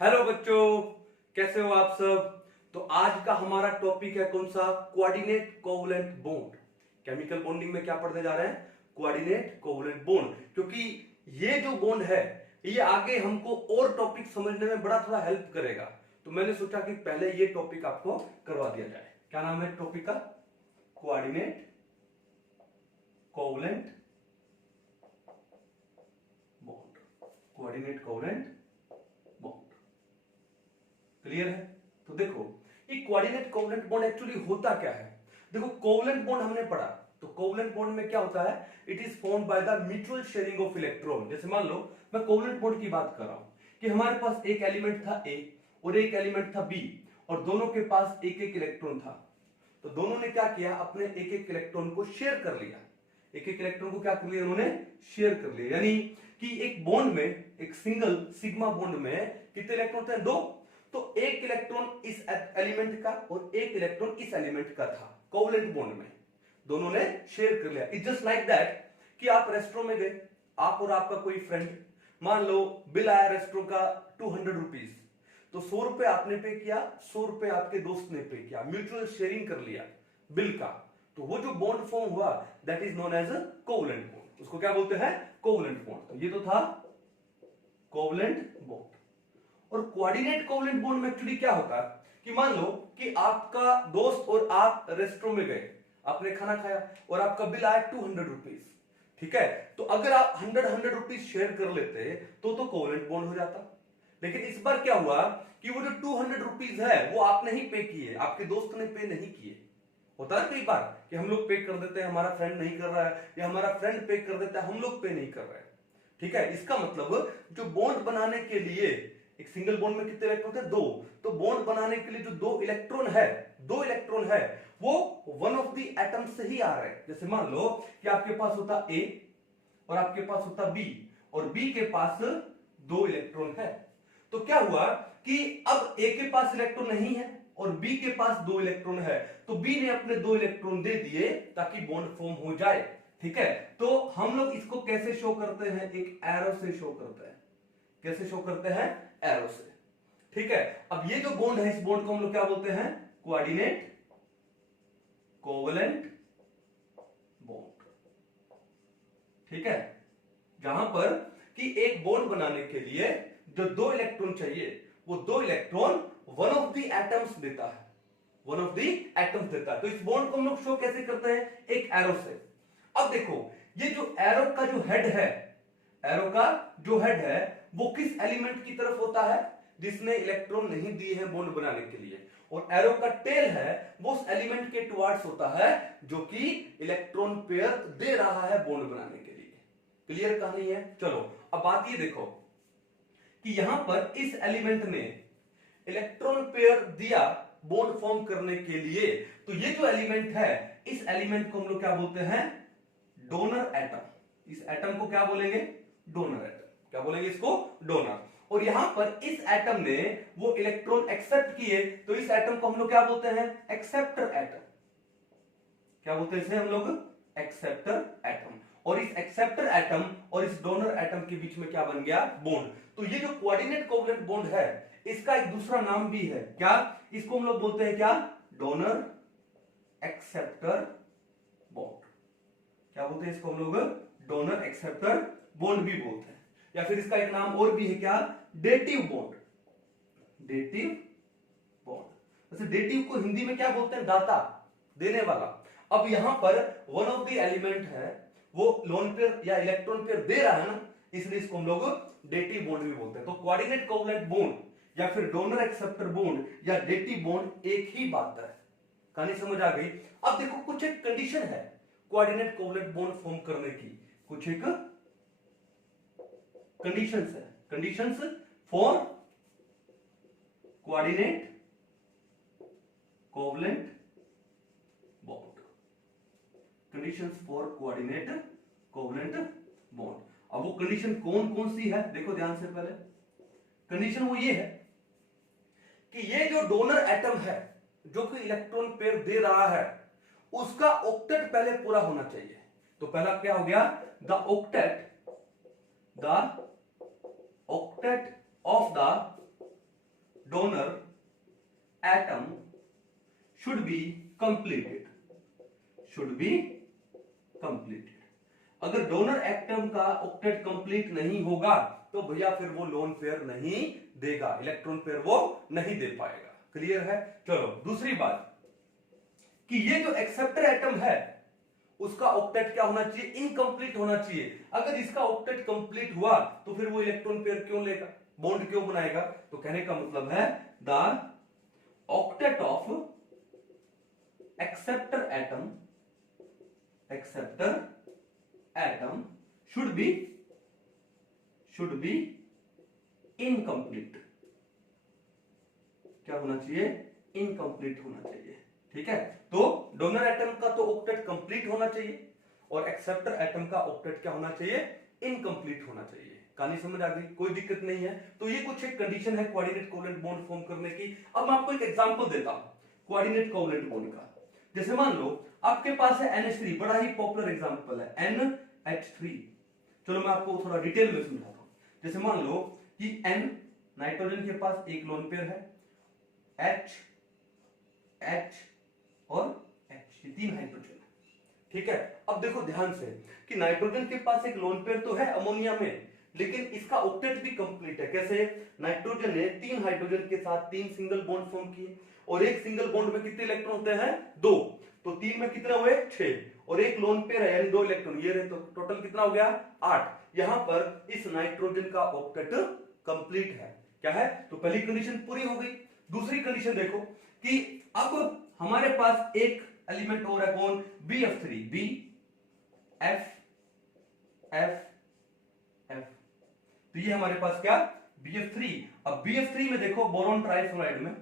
Hello बच्चों, कैसे हो आप सब। तो आज का हमारा टॉपिक है कौन सा? Coordinate covalent bond. Chemical bonding में क्या पढ़ने जा रहे हैं? Coordinate covalent bond. क्योंकि ये जो बॉन्ड है ये आगे हमको और टॉपिक समझने में बड़ा थोड़ा हेल्प करेगा, तो मैंने सोचा कि पहले ये टॉपिक आपको करवा दिया जाए। क्या नाम है टॉपिक का? Coordinate covalent bond. Coordinate covalent bond clear है? तो देखो, ये कोऑर्डिनेट कोवलेंट बॉन्ड एक्चुअली होता क्या है। देखो, कोवलेंट बॉन्ड हमने पढ़ा, तो कोवलेंट बॉन्ड में क्या होता है? It is formed by the mutual sharing of electron. जैसे मान लो मैं कोवलेंट बॉन्ड की बात कर रहा हूं कि हमारे पास एक एलिमेंट था ए और एक एलिमेंट था बी, और दोनों के पास एक एक इलेक्ट्रॉन था। तो दोनों ने क्या किया? अपने एक एक इलेक्ट्रॉन को शेयर कर लिया। एक एक इलेक्ट्रॉन को क्या कर लिया? उन्होंने शेयर कर लिया। यानी कि एक बॉन्ड में, एक सिंगल सिग्मा बॉन्ड में कितने इलेक्ट्रॉन थे? दो। तो एक इलेक्ट्रॉन इस एलिमेंट का और एक इलेक्ट्रॉन इस एलिमेंट का था कोवलेंट बॉन्ड में, दोनों ने शेयर कर लिया। इट्स जस्ट लाइक दैट कि आप रेस्टोरेंट में गए, आप और आपका कोई फ्रेंड, मान लो बिल आया रेस्टोरेंट का 200 रुपीज, तो 100 रुपए आपने पे किया, 100 रुपए आपके दोस्त ने पे किया, म्यूचुअल शेयरिंग कर लिया बिल का। तो वो जो बॉन्ड फॉर्म हुआ that is known as covalent bond. उसको क्या बोलते हैं? Covalent bond. तो ये तो था कोवलेंट बॉन्ड। और कोऑर्डिनेट कोवलेंट बॉन्ड में एक्चुअली क्या होता है कि मान लो कि आपका दोस्त और आप रेस्टोरेंट में गए, आपने खाना खाया और आपका बिल आया 200 रुपीज, ठीक है। तो अगर आप 100 रुपीज शेयर कर लेते तो कोवलेंट बॉन्ड हो जाता। लेकिन इस बार क्या हुआ कि वो जो 200 रुपीज है वो आपने ही पे किए, आपके दोस्त ने पे नहीं किए। होता है कई बार कि हम लोग पे कर देते हैं, हमारा फ्रेंड नहीं कर रहा है, या हमारा फ्रेंड पे कर देता है, हम लोग पे नहीं कर रहे हैं, ठीक है। इसका मतलब जो बॉन्ड बनाने के लिए, एक सिंगल बॉन्ड में कितने इलेक्ट्रॉन थे? दो। तो बॉन्ड बनाने के लिए जो दो इलेक्ट्रॉन है वो वन ऑफ द एटम से ही आ रहे हैं। जैसे मान लो कि आपके पास होता ए और आपके पास होता बी, और बी के पास दो इलेक्ट्रॉन है। तो क्या हुआ कि अब ए के पास इलेक्ट्रॉन नहीं है और बी के पास दो इलेक्ट्रॉन है, तो बी ने अपने दो इलेक्ट्रॉन दे दिए ताकि बॉन्ड फॉर्म हो जाए, ठीक है। तो हम लोग इसको कैसे शो करते हैं? एक एरो से शो करते हैं। कैसे शो करते हैं? एरो से, ठीक है। अब ये जो बॉन्ड है, इस बॉन्ड को हम लोग क्या बोलते हैं? कोऑर्डिनेट कोवलेंट बॉन्ड, ठीक है। जहां पर कि एक बॉन्ड बनाने के लिए जो दो इलेक्ट्रॉन चाहिए वो दो electron one of the atoms देता है, वन ऑफ द एटम्स देता है। तो इस बॉन्ड को हम लोग शो कैसे करते हैं? एक एरो से। अब देखो, ये जो एरो का जो हेड है, एरो का जो हेड है वो किस एलिमेंट की तरफ होता है? जिसने इलेक्ट्रॉन नहीं दिए हैं बॉन्ड बनाने के लिए। और एरो का टेल है वो उस एलिमेंट के टुवर्ड्स होता है जो कि इलेक्ट्रॉन पेयर दे रहा है बॉन्ड बनाने के लिए। क्लियर कहानी है? चलो अब बात ये देखो कि यहां पर इस एलिमेंट ने इलेक्ट्रॉन पेयर दिया बॉन्ड फॉर्म करने के लिए, तो ये जो एलिमेंट है इस एलिमेंट को हम लोग क्या बोलते हैं? Donor atom. इस एटम को क्या बोलेंगे? Donor atom. क्या बोलेंगे इसको? डोनर। और यहां पर इस एटम ने वो इलेक्ट्रॉन एक्सेप्ट किए, तो इस एटम को हम लोग क्या बोलते हैं? Acceptor atom. क्या बोलते हैं इसे हम लोग? Acceptor atom. और इस एक्सेप्टर एटम और इस डोनर एटम के बीच में क्या बन गया? बॉन्ड। तो ये जो कोऑर्डिनेट कोवलेंट बॉन्ड है इसका एक दूसरा नाम भी है। क्या? इसको हम लोग बोलते हैं क्या? Donor acceptor bond. क्या बोलते हैं इसको हम लोग? डोनर एक्सेप्टर बॉन्ड भी बोलते हैं। या फिर इसका एक नाम और भी है, क्या? Dative bond. Dative bond. वैसे डेटिव को हिंदी में क्या बोलते हैं? दाता, देने वाला। अब यहां पर वन ऑफ द एलिमेंट है वो लोन पेयर या इलेक्ट्रॉन पेयर दे रहा है ना, इसलिए इसको हम लोग डेटिव बॉन्ड भी बोलते हैं। तो कोऑर्डिनेट कोवलेंट बॉन्ड या फिर डोनर एक्सेप्टर बॉन्ड या डेटिव बॉन्ड एक ही बात है। कहानी समझ आ गई? अब देखो, कुछ एक कंडीशन है कोऑर्डिनेट कोवलेंट बॉन्ड फॉर्म करने की। कुछ एक कंडीशंस है, conditions for coordinate covalent bond. Conditions for coordinate covalent bond. अब वो कंडीशन कौन कौन सी है देखो ध्यान से। पहले कंडीशन वो ये है कि ये जो डोनर एटम है जो कि इलेक्ट्रॉन पेयर दे रहा है उसका ऑक्टेट पहले पूरा होना चाहिए। तो पहला क्या हो गया? The octet of the donor atom should be completed, should be completed। अगर डोनर एटम का ऑक्टेट कंप्लीट नहीं होगा तो भैया फिर वो लोन पेयर नहीं देगा, इलेक्ट्रॉन पेयर वो नहीं दे पाएगा। क्लियर है? चलो दूसरी बात कि ये जो एक्सेप्टर एटम है उसका ऑक्टेट क्या होना चाहिए? इनकम्प्लीट होना चाहिए। अगर इसका ऑक्टेट कंप्लीट हुआ तो फिर वो इलेक्ट्रॉन पेयर क्यों लेगा, बॉन्ड क्यों बनाएगा? तो कहने का मतलब है the octet of acceptor atom should be incomplete। क्या होना चाहिए? इनकम्प्लीट होना चाहिए। ठीक है, तो डोनर एटम का तो ऑक्टेट कंप्लीट होना चाहिए और एक्सेप्टर एटम का ऑक्टेट क्या होना चाहिए? इनकम्प्लीट होना चाहिए। कहानी समझ आ गई? कोई दिक्कत नहीं है। तो ये कुछ एक कंडीशन है कोऑर्डिनेट कोवलेंट बॉन्ड फॉर्म करने की। अब मैं आपको एक एग्जांपल देता हूं कोऑर्डिनेट कोवलेंट बॉन्ड का। जैसे मान लो आपके पास है NH3, बड़ा ही पॉपुलर एग्जांपल है NH3। चलो मैं आपको थोड़ा डिटेल में समझाता हूं। जैसे मान लो कि N नाइट्रोजन के पास एक लोन पेयर है, H और H, ये तीन हाइड्रोजन है। ठीक है, अब देखो ध्यान से कि नाइट्रोजन के पास एक लोन पेयर तो है अमोनिया में, लेकिन इसका ऑक्टेट भी कंप्लीट है। कैसे? नाइट्रोजन ने तीन हाइड्रोजन के साथ तीन सिंगल बॉन्ड फॉर्म किए और एक सिंगल बॉन्ड में कितने इलेक्ट्रॉन होते हैं? 2। तो तीन में कितने हुए? 6 और एक लोन पेयर है यानी 2 इलेक्ट्रॉन, ये रहे, तो टोटल कितना हो गया? 8। यहां पर इस नाइट्रोजन का ऑक्टेट कंप्लीट है। क्या है? तो पहली कंडीशन पूरी हो गई। दूसरी कंडीशन देखो कि अब हमारे पास एक एलिमेंट और है, कौन? BF3, B F F F। तो ये हमारे पास क्या? BF3। अब BF3 में देखो बोरोन ट्राइफ्लोराइड में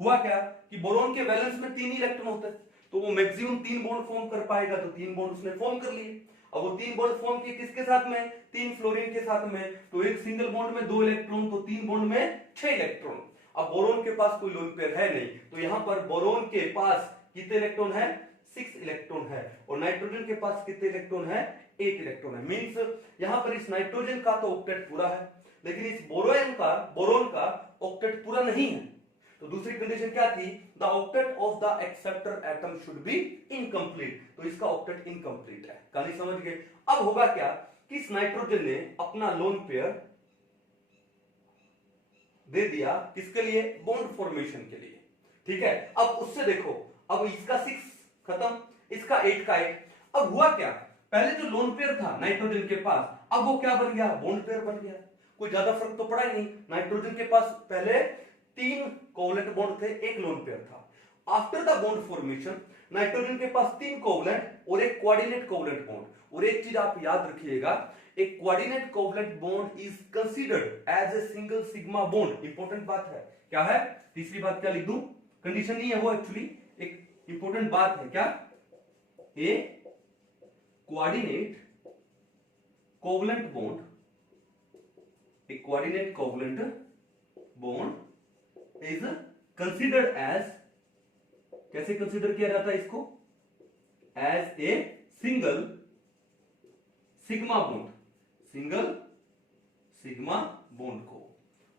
हुआ क्या कि बोरोन के वैलेंस में 3 इलेक्ट्रॉन होते हैं, तो वो मैक्सिमम 3 बॉन्ड फॉर्म कर पाएगा, तो 3 बॉन्ड उसने फॉर्म कर लिए। अब वो 3 बॉन्ड फॉर्म किए किसके साथ में? 3 फ्लोरीन के साथ में। तो एक सिंगल बॉन्ड में 2 इलेक्ट्रॉन, तो 3 बॉन्ड में 6 इलेक्ट्रॉन। अब बोरोन के पास कोई लोन पेयर है नहीं, तो यहां पर बोरोन के पास कितने इलेक्ट्रॉन है? 6 इलेक्ट्रॉन है। और नाइट्रोजन के पास कितने इलेक्ट्रॉन है? 8 इलेक्ट्रॉन है। मींस यहां पर इस नाइट्रोजन का तो ऑक्टेट पूरा है, लेकिन इस बोरोन का ऑक्टेट पूरा नहीं है। तो दूसरी कंडीशन क्या थी? The octet of the acceptor atom should be incomplete. तो इसका ऑक्टेट इनकम्प्लीट है। कहानी समझ गए? अब होगा क्या कि इस नाइट्रोजन ने अपना लोन पेयर दे दिया किसके लिए? बॉन्ड फॉर्मेशन के लिए। ठीक है, अब उससे देखो, अब इसका 6 खत्म, इसका 8 का 1। अब हुआ क्या? पहले जो लोन पेयर था नाइट्रोजन के पास, अब वो क्या बन गया? बॉन्ड पेयर बन गया। कोई ज्यादा फर्क तो पड़ा ही नहीं। नाइट्रोजन के पास पहले 3 कोवलेंट बॉन्ड थे, एक लोन पेयर था। After the bond formation nitrogen के पास 3 कोवलेंट और एक कोऑर्डिनेट कोवलेंट बॉन्ड। और एक चीज आप याद रखिएगा, एक coordinate covalent bond is considered as a single sigma bond. Important बात है। क्या है? तीसरी बात क्या लिख दूं? कंडीशन नहीं है वो, एक्चुअली एक इंपॉर्टेंट बात है। क्या? ए कोऑर्डिनेट कोवलेंट बॉन्ड, एक coordinate covalent bond is considered as, कैसे कंसीडर किया जाता है इसको? As a single sigma bond, single sigma bond को,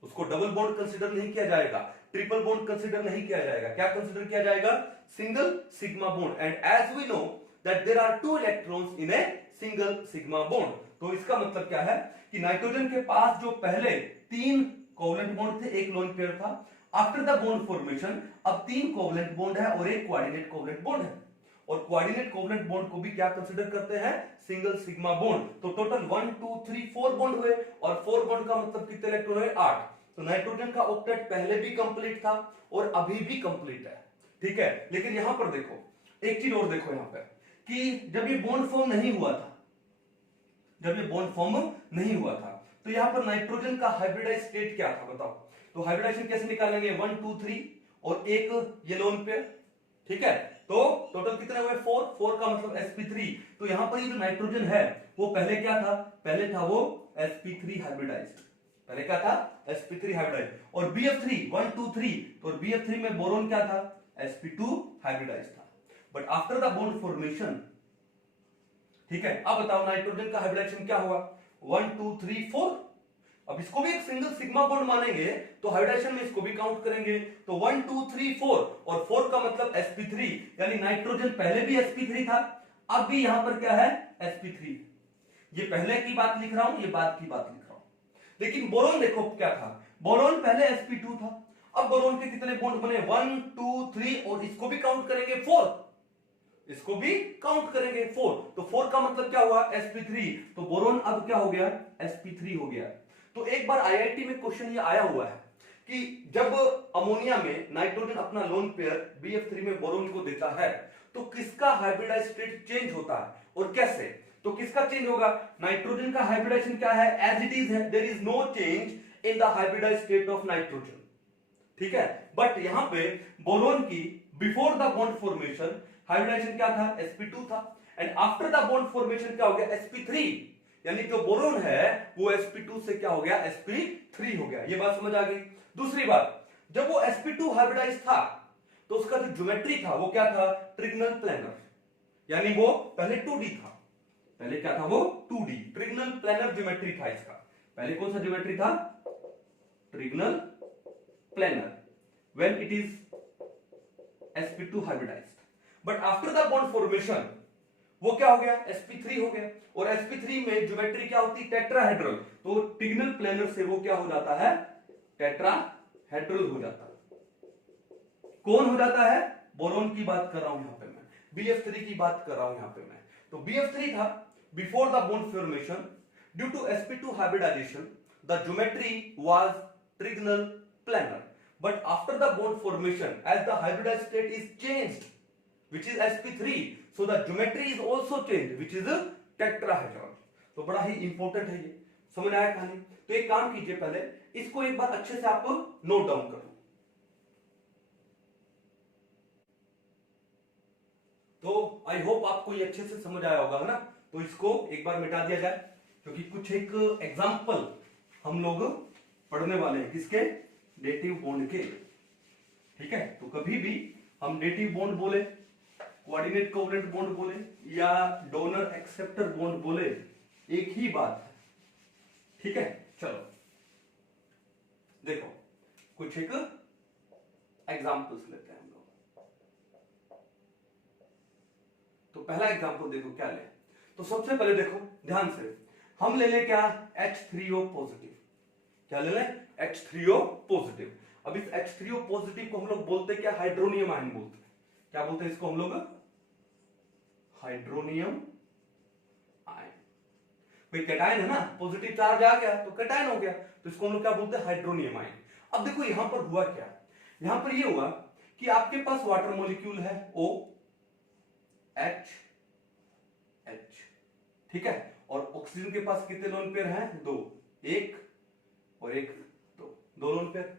उसको डबल बॉन्ड कंसीडर नहीं किया जाएगा, ट्रिपल बॉन्ड कंसीडर नहीं किया जाएगा। क्या कंसीडर किया जाएगा? Single sigma bond. And as we know that there are 2 electrons in a single sigma bond. तो इसका मतलब क्या है कि नाइट्रोजन के पास जो पहले 3 कोवलेंट बॉन्ड थे, एक लोन पेयर था, आफ्टर द बॉन्ड फॉर्मेशन अब 3 कोवलेंट बॉन्ड है और एक कोऑर्डिनेट कोवलेंट बॉन्ड है। और कोऑर्डिनेट कोवलेंट बॉन्ड को भी क्या कंसीडर करते हैं? Single sigma bond. तो टोटल 1 2 3 4 बॉन्ड हुए, और 4 बॉन्ड का मतलब कितने इलेक्ट्रॉन हुए? 8। तो नाइट्रोजन का ऑक्टेट पहले भी कंप्लीट था और अभी भी कंप्लीट है। ठीक है, लेकिन यहां पर देखो एक चीज और देखो यहां पर कि जब ये बॉन्ड फॉर्म नहीं हुआ था, तो यहां पर नाइट्रोजन का हाइब्रिडाइज स्टेट क्या था बताओ? तो हाइब्रिडाइजेशन कैसे निकालेंगे? 1 2 3 और एक ये लोन पेयर। ठीक है, तो टोटल कितने हुए? 4 का मतलब sp3। तो यहां पर ये जो नाइट्रोजन है वो पहले क्या था? पहले था वो sp3 हाइब्रिडाइज्ड। पहले क्या था? sp3 hybridised. और bf3 1 2 3, तो bf3 में बोरोन क्या था? sp2 हाइब्रिडाइज्ड था। But after the bond formation, ठीक है, अब बताओ नाइट्रोजन का हाइब्रिडाइजेशन क्या हुआ? 1 2 3 4। अब अब इसको भी एक सिंगल सिग्मा बॉन्ड मानेंगे तो हाइब्रिडाइजेशन में इसको भी काउंट करेंगे। तो 1 2 3 4 और 4 का मतलब sp3, यानी नाइट्रोजन पहले भी sp3 था, अब भी यहां पर क्या है sp3। ये पहले की बात लिख रहा हूं, ये बाद की बात लिख रहा हूं। लेकिन बोरोन देखो क्या था, बोरोन पहले sp2 था। अब बोरोन के कितने बॉन्ड बने 1 2 3 और इसको भी काउंट करेंगे 4, इसको भी काउंट करेंगे 4, तो 4 का मतलब क्या हुआ sp3, तो बोरोन अब क्या हो गया sp3 हो गया। तो एक बार आईआईटी में क्वेश्चन ये आया हुआ है कि जब अमोनिया में नाइट्रोजन अपना लोन पेयर BF3 में बोरोन को देता है तो किसका हाइब्रिडाइज्ड स्टेट चेंज होता है और कैसे। तो किसका चेंज होगा, नाइट्रोजन का हाइब्रिडाइजेशन क्या है, एज इट इज है, there is no change in the hybridized state of nitrogen, ठीक है। बट यहां पे बोरोन की before the bond formation hybridization क्या था sp2 था, and after the bond formation क्या हो गया sp3, यानी जो बोरोन है वो sp2 से क्या हो गया sp3 हो गया। ये बात समझ आ गई। दूसरी बात, जब वो sp2 हाइब्रिडाइज था तो उसका जो ज्योमेट्री था वो क्या था ट्रिगनल प्लेनर, यानी वो पहले 2D था, पहले क्या था वो 2D ट्रिगनल प्लेनर ज्योमेट्री था इसका। पहले कौन सा ज्योमेट्री था trigonal planar when it is sp2 hybridized, but after the bond formation वो क्या हो गया sp3 हो गया, और sp3 में ज्योमेट्री क्या होती है टेट्राहेड्रल, तो ट्रिगनल प्लेनर से वो क्या हो जाता है टेट्राहेड्रल हो जाता है। कौन हो जाता है, बोरोन की बात कर रहा हूं यहां पे मैं, BF3 की बात कर रहा हूं यहां पे मैं। तो BF3 था before the bond formation, due to sp2 hybridization the geometry was trigonal planar, but after the bond formation as the hybridized state is changed which is sp3, so the geometry is also changed which is a tetrahedron। तो बड़ा ही important है ये, समझ आया कहानी। तो एक काम कीजिए, पहले इसको एक बार अच्छे से आप नोट डाउन कर लो। तो आई होप आपको ये अच्छे से समझ आया होगा, है ना। तो इसको एक बार मिटा दिया जाए, क्योंकि कुछ एक एग्जाम्पल हम लोग पढ़ने वाले हैं किसके, डेटिव बॉन्ड के, ठीक है। तो कभी भी हम डेटिव बॉन्ड बोले, कोऑर्डिनेट कोवलेंट बॉन्ड बोले या डोनर एक्सेप्टर बॉन्ड बोले, एक ही बात है, ठीक है। चलो देखो कुछ एक एग्जांपल्स लेते हैं हम लोग। तो पहला एग्जांपल देखो क्या ले, तो सबसे पहले देखो ध्यान से, हम ले लें क्या H3O पॉजिटिव, क्या ले लें H3O पॉजिटिव। अब इस H3O पॉजिटिव को हम लोग बोलते हैं क्या हाइड्रोनियम आयन बोलते हैं, क्या बोलते हैं इसको हम लोग हाइड्रोनियम आयन। भाई कैटायन है ना, पॉजिटिव चार्ज आ गया तो कैटायन हो गया, तो इसको हम लोग क्या बोलते हैं हाइड्रोनियम आयन। अब देखो यहां पर हुआ क्या, यहां पर ये हुआ कि आपके पास वाटर मॉलिक्यूल है O H H, ठीक है, और ऑक्सीजन के पास कितने लोन पेयर हैं, दो, एक और एक, दो लोन पेयर।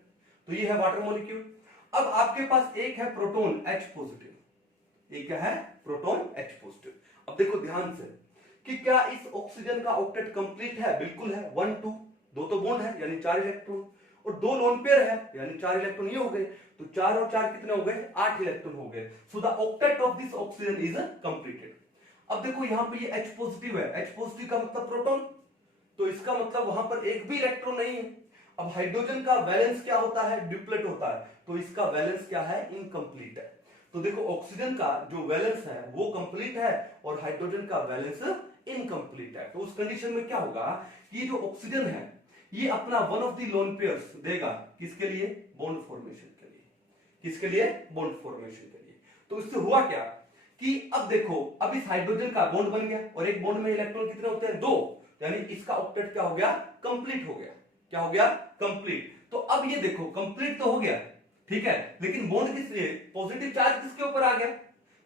तो ये है वाटर मॉलिक्यूल। अब आपके पास एक है प्रोटॉन H पॉजिटिव, एक क्या है प्रोटॉन H पॉजिटिव। अब देखो ध्यान से कि क्या इस ऑक्सीजन का ऑक्टेट कंप्लीट है, बिल्कुल है, 1 2, दो तो बॉन्ड है यानी 4 इलेक्ट्रॉन, और दो लोन पेयर है यानी 4 इलेक्ट्रॉन ये हो गए, तो 4 और 4 कितने हो गए 8 इलेक्ट्रॉन हो गए। So the octet of this oxygen is completed. अब देखो यहां पे ये H पॉजिटिव है, H पॉजिटिव का मतलब प्रोटॉन, तो इसका मतलब वहां पर एक भी इलेक्ट्रॉन नहीं है। अब हाइड्रोजन का वैलेंस क्या होता है, डिप्लेट होता है, तो इसका वैलेंस क्या है, इनकम्प्लीट है। तो देखो ऑक्सीजन का जो वैलेंस है वो कंप्लीट है और हाइड्रोजन का वैलेंस इनकम्प्लीट है। तो उस कंडीशन में क्या होगा, ये जो ऑक्सीजन है ये अपना one of the lone pairs देगा किसके लिए, बॉन्ड फॉर्मेशन के लिए, किसके लिए, बॉन्ड फॉर्मेशन के लिए। तो इससे हुआ क्या कि अब देखो, अब इस हाइड्रोजन का बॉन्ड बन गया और एक बॉन्ड में इलेक्ट्रॉन कितने होते हैं, दो, यानी इसका ऑक्टेट क्या हो गया, कंप्लीट हो गया। क्या हो गया, कंप्लीट। तो अब ये देखो कंप्लीट तो हो गया, ठीक है, लेकिन बॉन्ड किस लिए, पॉजिटिव चार्ज किसके ऊपर आ गया।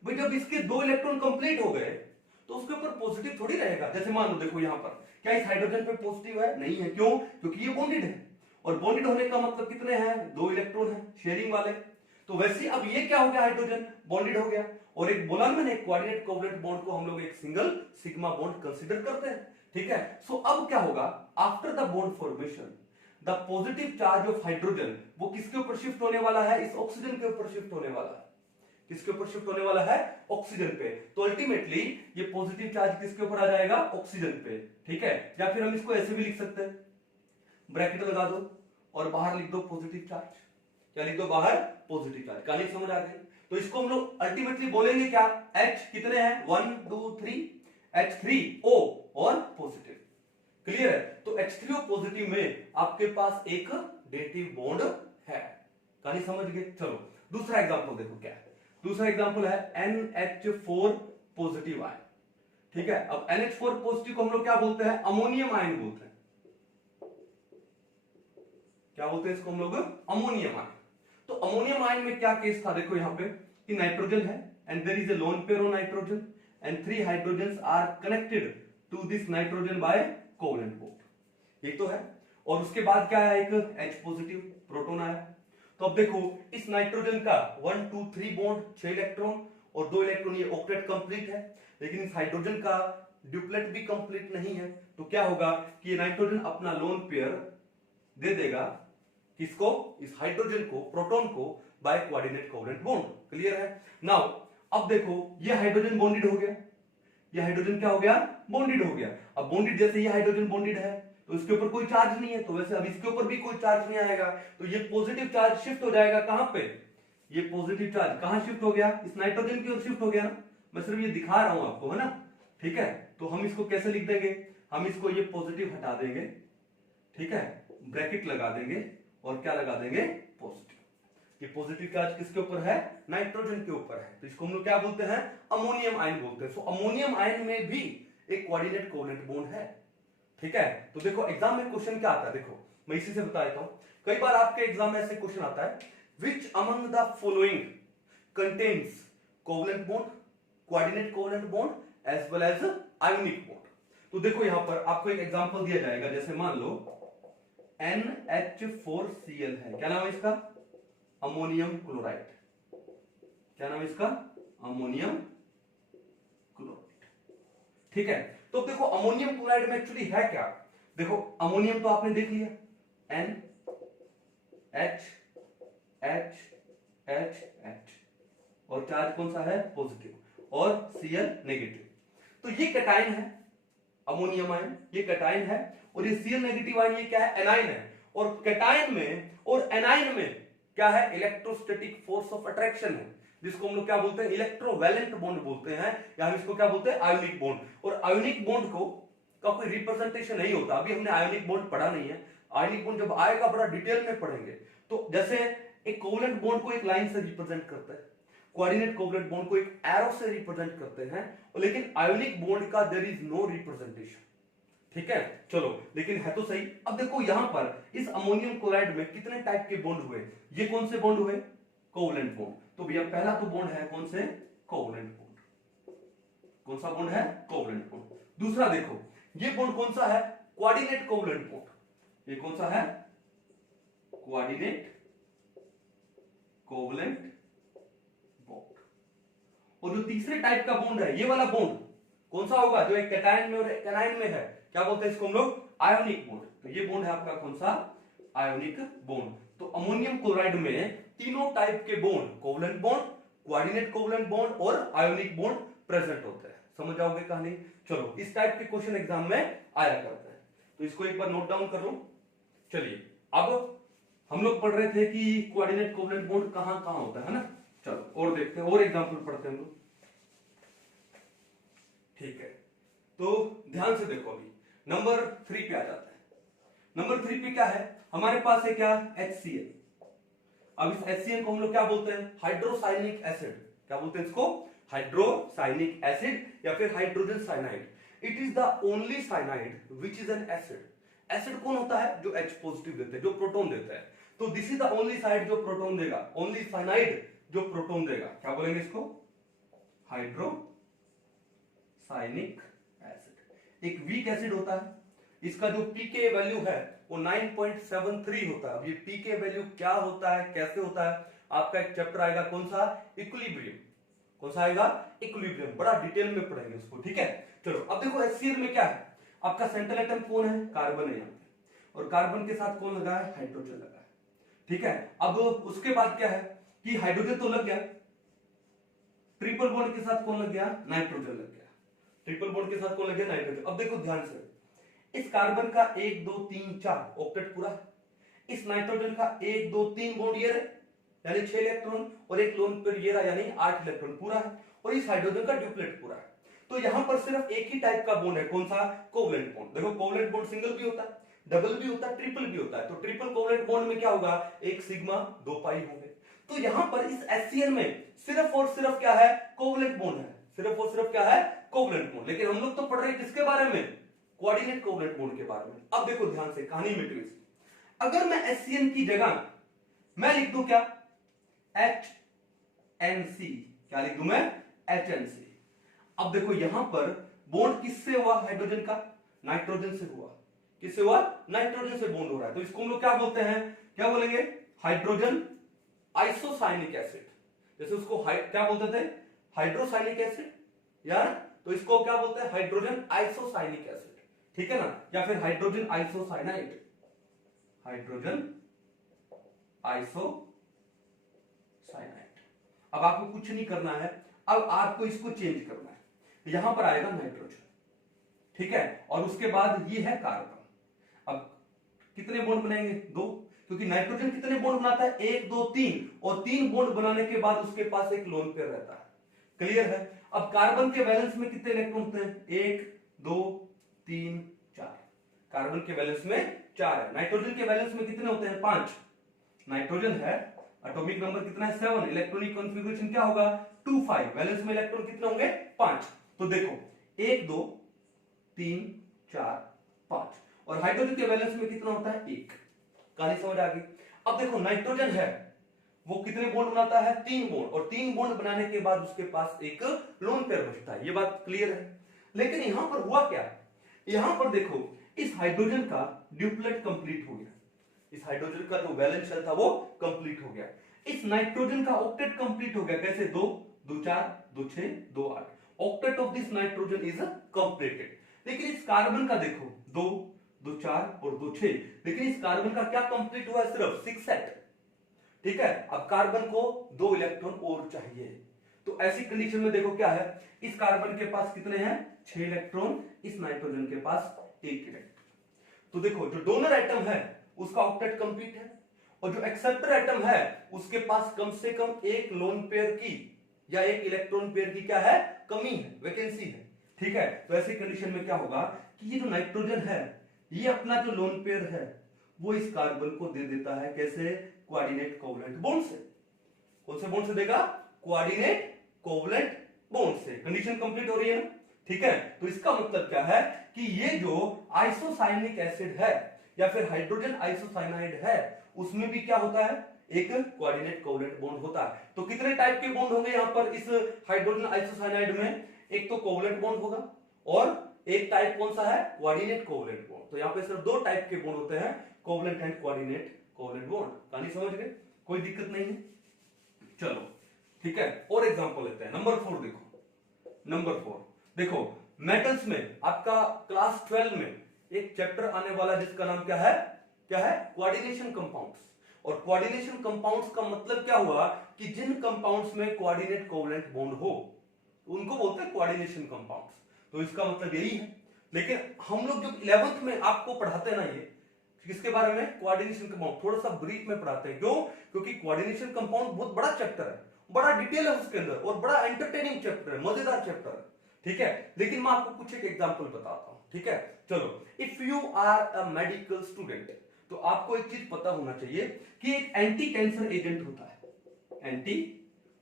भाई जब इसके दो इलेक्ट्रॉन कंप्लीट हो गए तो उसके ऊपर पॉजिटिव थोड़ी रहेगा। जैसे मान लो देखो यहां पर क्या इस हाइड्रोजन पे पॉजिटिव है, नहीं है, क्यों, क्योंकि ये बॉन्डेड है, और बॉन्डेड होने का मतलब कितने हैं, दो इलेक्ट्रॉन है शेयरिंग वाले। तो वैसे अब ये क्या हो गया, हाइड्रोजन बॉन्डेड हो गया, और एक बोला मैंने कोऑर्डिनेट कोवलेंट बॉन्ड को हम लोग एक सिंगल सिग्मा बॉन्ड कंसीडर करते हैं, ठीक है। सो अब क्या होगा, after the bond formation the positive charge of hydrogen वो किसके ऊपर शिफ्ट होने वाला है, इस ऑक्सीजन के ऊपर शिफ्ट होने वाला है। किसके ऊपर शिफ्ट होने वाला है, ऑक्सीजन पे। तो अल्टीमेटली ये पॉजिटिव चार्ज किसके ऊपर आ जाएगा, ऑक्सीजन पे, ठीक है। या फिर हम इसको ऐसे भी लिख सकते हैं, ब्रैकेट लगा दो और बाहर लिख दो पॉजिटिव चार्ज। क्या लिख दो बाहर? Positive charge. कहानी समझ आ गई? तो इसको हम लोग अल्टीमेटली बोलेंगे क्या? H कितने हैं? 1 2 3, H3O और पॉजिटिव। क्लियर है? तो H3O पॉजिटिव में आपके पास एक डेटिव बॉन्ड है। कहानी समझ गए? चलो दूसरा एग्जांपल देखो क्या है। दूसरा एग्जांपल है NH4 पॉजिटिव आयन। ठीक है, अब NH4 पॉजिटिव को हम लोग क्या बोलते हैं? अमोनियम आयन बोलते हैं। क्या बोलते हैं इसको हम लोग? Ammonium ion. तो अमोनियम आयन में क्या केस था? देखो यहां पे कि नाइट्रोजन है and there is a lone pair on nitrogen and 3 hydrogens are connected to this nitrogen by covalent bond. ये तो है। और उसके बाद क्या है? एक H पॉजिटिव प्रोटॉन आया। तो अब देखो इस नाइट्रोजन का 1 2 3 बॉन्ड 6 इलेक्ट्रॉन और 2 इलेक्ट्रॉन, ये ऑक्टेट कंप्लीट है। लेकिन इस हाइड्रोजन का ड्यूप्लेट भी कंप्लीट नहीं है। तो क्या होगा कि ये नाइट्रोजन अपना लोन पेयर दे देगा किसको? इस हाइड्रोजन को, प्रोटॉन को, by coordinate covalent bond. Clear है? नाउ अब देखो ये हाइड्रोजन बॉन्डेड हो गया। ये हाइड्रोजन क्या हो गया? बॉन्डेड हो गया। अब बॉन्डेड जैसे ये हाइड्रोजन बॉन्डेड है तो इसके ऊपर कोई चार्ज नहीं है, तो वैसे अब इसके ऊपर भी कोई चार्ज नहीं आएगा। तो ये पॉजिटिव चार्ज शिफ्ट हो जाएगा कहां पे? ये पॉजिटिव चार्ज कहां शिफ्ट हो गया? इस नाइट्रोजन की ओर शिफ्ट हो गया ना। मैं सिर्फ ये दिखा रहा हूं आपको, है ना। ठीक है, तो हम इसको कैसे लिख देंगे? हम इसको ये पॉजिटिव हटा देंगे, ठीक है, ब्रैकेट लगा देंगे और क्या लगा देंगे? पॉजिटिव। ये पॉजिटिव चार्ज किसके ऊपर है? नाइट्रोजन के ऊपर है। तो इसको हम लोग क्या बोलते हैं? अमोनियम आयन बोलते हैं। सो अमोनियम आयन में भी एक कोऑर्डिनेट कोवेलेंट बॉन्ड है। ठीक है, तो देखो एग्जाम में क्वेश्चन क्या आता है, देखो मैं इसी से बता देता हूं। कई बार आपके एग्जाम में ऐसे क्वेश्चन आता है, which among the following contains covalent bond, coordinate covalent bond as well as ionic bond. तो देखो यहां पर आपको एक एग्जांपल दिया जाएगा, जैसे मान लो NH4Cl है। क्या नाम है इसका? Ammonium chloride. क्या नाम है इसका? Ammonium chloride. ठीक है, तो देखो अमोनियम क्लोराइड में एक्चुअली है क्या? देखो अमोनियम तो आपने देख लिया, N H H H H और चार्ज कौन सा है? पॉजिटिव, और Cl नेगेटिव। तो ये कैटायन है, अमोनियम आयन ये कैटायन है, और ये Cl नेगेटिव आयन ये क्या है? एनायन है। और कैटायन में और एनायन में क्या है? इलेक्ट्रोस्टैटिक फोर्स ऑफ अट्रैक्शन है, जिसको हम लोग क्या बोलते हैं? इलेक्ट्रोवैलेंट बॉन्ड बोलते हैं, या हम इसको क्या बोलते हैं? Ionic bond. और आयोनिक बॉन्ड को का कोई रिप्रेजेंटेशन नहीं होता। अभी हमने आयोनिक बॉन्ड पढ़ा नहीं है। आयोनिक बॉन्ड जब आएगा बड़ा डिटेल में पढ़ेंगे। तो जैसे एक कोवेलेंट बॉन्ड को एक लाइन से रिप्रेजेंट करता है, कोऑर्डिनेट कोवेलेंट बॉन्ड को एक एरो से रिप्रेजेंट करते हैं, और लेकिन आयोनिक बॉन्ड का देयर इज नो रिप्रेजेंटेशन। ठीक है, चलो लेकिन है तो सही। अब देखो यहां पर इस अमोनियम क्लोराइड में कितने टाइप के बॉन्ड हुए? ये कौन से बॉन्ड हुए? Covalent bond. तो भैया पहला तो बॉन्ड है कौन से? Covalent bond. कौन सा बॉन्ड है? Covalent bond. दूसरा देखो ये बॉन्ड कौन सा है? Coordinate covalent bond. ये कौन सा है? Coordinate covalent bond. और जो तीसरे टाइप का बॉन्ड है, ये वाला बॉन्ड कौन सा होगा? जो एक कैटायन में और एक एनायन में है, क्या बोलते हैं इसको हम लोग? Ionic bond. तो ये बॉन्ड है आपका कौन सा? Ionic bond. तो अमोनियम क्लोराइड में तीनों टाइप के bond, covalent bond, coordinate covalent bond और आयोनिक बॉन्ड प्रेजेंट होते हैं। समझ जाओगे कहानी? चलो इस टाइप के क्वेश्चन एग्जाम में आया करते हैं, तो इसको एक बार नोट डाउन कर लो। चलिए अब हम लोग पढ़ रहे थे कि कोऑर्डिनेट कोवेलेंट बॉन्ड कहां कहां होता है ना। चलो और देखते हैं, और एग्जांपल पढ़ते हैं हम लोग। ठीक है, तो ध्यान से देखो, अभी नंबर 3 पे आ जाता है। नंबर 3 पे क्या है? हमारे पास है क्या? HCl। अब इस HCl को हम लोग क्या बोलते हैं? Hydrocyanic acid. क्या बोलते हैं इसको? हाइड्रोसाइनिक एसिड या फिर hydrogen cyanide. It is the only cyanide which is an acid. Acid कौन होता है? जो H पॉजिटिव देते हैं, जो प्रोटॉन देता है। तो this is the only side जो प्रोटॉन देगा, ओनली साइनाइड जो प्रोटॉन देगा। क्या बोलेंगे इसको? Hydrocyanic acid. एक वीक एसिड होता है, इसका जो पीके वैल्यू है वो 9.73 होता है। अब ये पीके वैल्यू क्या होता है, कैसे होता है, आपका एक चैप्टर आएगा कौन सा? इक्विलिब्रियम। कौन सा आएगा? इक्विलिब्रियम। बड़ा डिटेल में पढ़ेंगे उसको। ठीक है, चलो अब देखो HCl में क्या है? आपका सेंट्रल एटम कौन है? कार्बन है यहाँ पे, और कार्बन के साथ कौन लगा है? हाइड्रोजन लगा है। ठीक है, अब उसके बाद क्या है कि हाइड्रोजन तो लग गया, ट्रिपल बॉन्ड के साथ कौन लग गया? नाइट्रोजन लग गया। ट्रिपल बॉन्ड के साथ कौन लग गया? नाइट्रोजन। अब देखो ध्यान से, इस कार्बन का 1 2 3 4 ऑक्टेट पूरा है। इस नाइट्रोजन का 1 2 3 बॉन्ड ये रहे यानी 6 इलेक्ट्रॉन और एक लोन पेयर ये रहा यानी 8 इलेक्ट्रॉन पूरा है। और इस हाइड्रोजन का ड्यूप्लेट पूरा है। तो यहां पर सिर्फ एक ही टाइप का बॉन्ड है, कौन सा? Covalent bond. देखो कोवलेंट बॉन्ड सिंगल भी होता है, डबल भी होता है, ट्रिपल भी होता है। तो ट्रिपल कोवलेंट बॉन्ड में क्या होगा? एक सिग्मा 2 पाई होंगे। तो यहां पर इस HCl में सिर्फ और सिर्फ क्या है? कोवलेंट बॉन्ड है। सिर्फ और सिर्फ क्या है? Covalent bond. लेकिन हम लोग तो पढ़ रहे हैं किसके बारे में? कोऑर्डिनेट कोवलेंट बॉन्ड के बारे में। अब देखो ध्यान से, कहानी में ट्विस्ट। अगर मैं HCl की जगह मैं लिख दूं क्या? HNC। क्या लिख दूं मैं? HNC। अब देखो यहां पर बॉन्ड किससे हुआ? हाइड्रोजन का नाइट्रोजन से हुआ। किससे हुआ? नाइट्रोजन से बॉन्ड हो रहा है। तो इसको हम लोग क्या बोलते हैं? क्या बोलेंगे? Hydrogen isocyanic acid. जैसे उसको क्या बोलते थे? हाइड्रोसाइनिक एसिड यार। तो इसको क्या बोलते हैं? हाइड्रोजन आइसोसाइनिक एसिड, ठीक है ना? या फिर हाइड्रोजन आइसोसाइनाइड। Hydrogen isocyanide. अब आपको कुछ नहीं करना है, अब आपको इसको चेंज करना है। यहां पर आएगा नाइट्रोजन, ठीक है, और उसके बाद ये है कार्बन। अब कितने बॉन्ड बनाएंगे? 2, क्योंकि नाइट्रोजन कितने बॉन्ड बनाता है? 1 2 3, और 3 बॉन्ड बनाने के बाद उसके पास एक लोन पेयर रहता है। क्लियर है? अब कार्बन के वैलेंस में कितने इलेक्ट्रॉन होते हैं? 1 2 3 4। कार्बन के वैलेंस में 4 है। नाइट्रोजन के वैलेंस में कितने होते हैं? 5। नाइट्रोजन है, एटॉमिक नंबर कितना है? 7। इलेक्ट्रॉनिक कॉन्फ़िगरेशन क्या होगा? 2 5। वैलेंस में इलेक्ट्रॉन कितने होंगे? 5। तो देखो 1 2 3 4 5, और हाइड्रोजन के वैलेंस में कितना होता है? 1। कहानी समझ आ गई? अब देखो नाइट्रोजन है, वो कितने बॉन्ड बनाता है? 3 बॉन्ड, और 3 बॉन्ड बनाने के बाद उसके पास एक लोन पेयर बचता है। ये बात क्लियर है? लेकिन यहां पर हुआ क्या? यहां पर देखो इस हाइड्रोजन का ड्यूप्लेट कंप्लीट हो गया। इस हाइड्रोजन का जो वैलेंस शेल था वो कंप्लीट हो गया। इस नाइट्रोजन का ऑक्टेट कंप्लीट हो गया। कैसे? 2 2 4 2 6 2 8। Octet of this nitrogen is completed. लेकिन इस कार्बन का देखो 2 2 4 और 2 6, लेकिन इस कार्बन का क्या कंप्लीट हुआ है? सिर्फ 6 सेट, ठीक है। अब कार्बन को 2 इलेक्ट्रॉन और चाहिए। तो ऐसी कंडीशन में देखो क्या है? इस कार्बन के पास कितने हैं? 6 इलेक्ट्रॉन। इस नाइट्रोजन के पास 1 इलेक्ट्रॉन। तो देखो जो डोनर एटम है उसका ऑक्टेट कंप्लीट है, और जो एक्सेप्टर एटम है उसके पास कम से कम एक लोन पेयर की या एक इलेक्ट्रॉन पेयर की क्या है? कमी है, वैकेंसी है, ठीक है। तो ऐसी कंडीशन में क्या होगा कि ये जो नाइट्रोजन है ये अपना जो लोन पेयर है वो इस कार्बन को दे देता है। कैसे? कोऑर्डिनेट कोवलेंट बॉन्ड से। कौन से बॉन्ड से देगा? कोऑर्डिनेट कोवलेंट बॉन्ड से। कंडीशन कंप्लीट हो रही है ना, ठीक है। तो इसका मतलब क्या है कि ये जो आइसोसाइनिक एसिड है या फिर हाइड्रोजन आइसोसाइनाइड है उसमें भी क्या होता है? एक कोऑर्डिनेट कोवलेंट बॉन्ड होता है। तो कितने टाइप के बॉन्ड होंगे यहां पर इस हाइड्रोजन आइसोसाइनाइड में? एक तो कोवलेंट बॉन्ड होगा, और एक टाइप कौन सा है? Coordinate covalent bond. तो यहां पे सिर्फ 2 टाइप के बॉन्ड होते हैं, covalent and coordinate covalent bond. कहानी समझ गए? कोई दिक्कत नहीं है? चलो ठीक है, और एग्जांपल लेते हैं। नंबर 4 देखो। नंबर 4 देखो, मेटल्स में आपका क्लास 12 में एक चैप्टर आने वाला जिसका नाम क्या है? क्या है? Coordination compounds. और कोऑर्डिनेशन कंपाउंड्स का मतलब क्या हुआ कि जिन कंपाउंड्स में कोऑर्डिनेट कोवलेंट बॉन्ड हो उनको बोलते हैं कोऑर्डिनेशन कंपाउंड्स। तो इसका मतलब यही है। लेकिन हम लोग जब 11th में आपको पढ़ाते हैं ना, ये किसके बारे में? Coordination compound. थोड़ा सा ब्रीफ में पढ़ाते हैं। क्यों? क्योंकि कोऑर्डिनेशन कंपाउंड बहुत बड़ा चैप्टर है, बड़ा डिटेल है उसके अंदर, और बड़ा एंटरटेनिंग चैप्टर है, मजेदार चैप्टर है, ठीक है। लेकिन मैं आपको कुछ एक एग्जांपल बताता हूं, ठीक है। चलो, if you are a medical student तो आपको एक चीज पता होना चाहिए कि एक एंटी कैंसर एजेंट होता है। एंटी,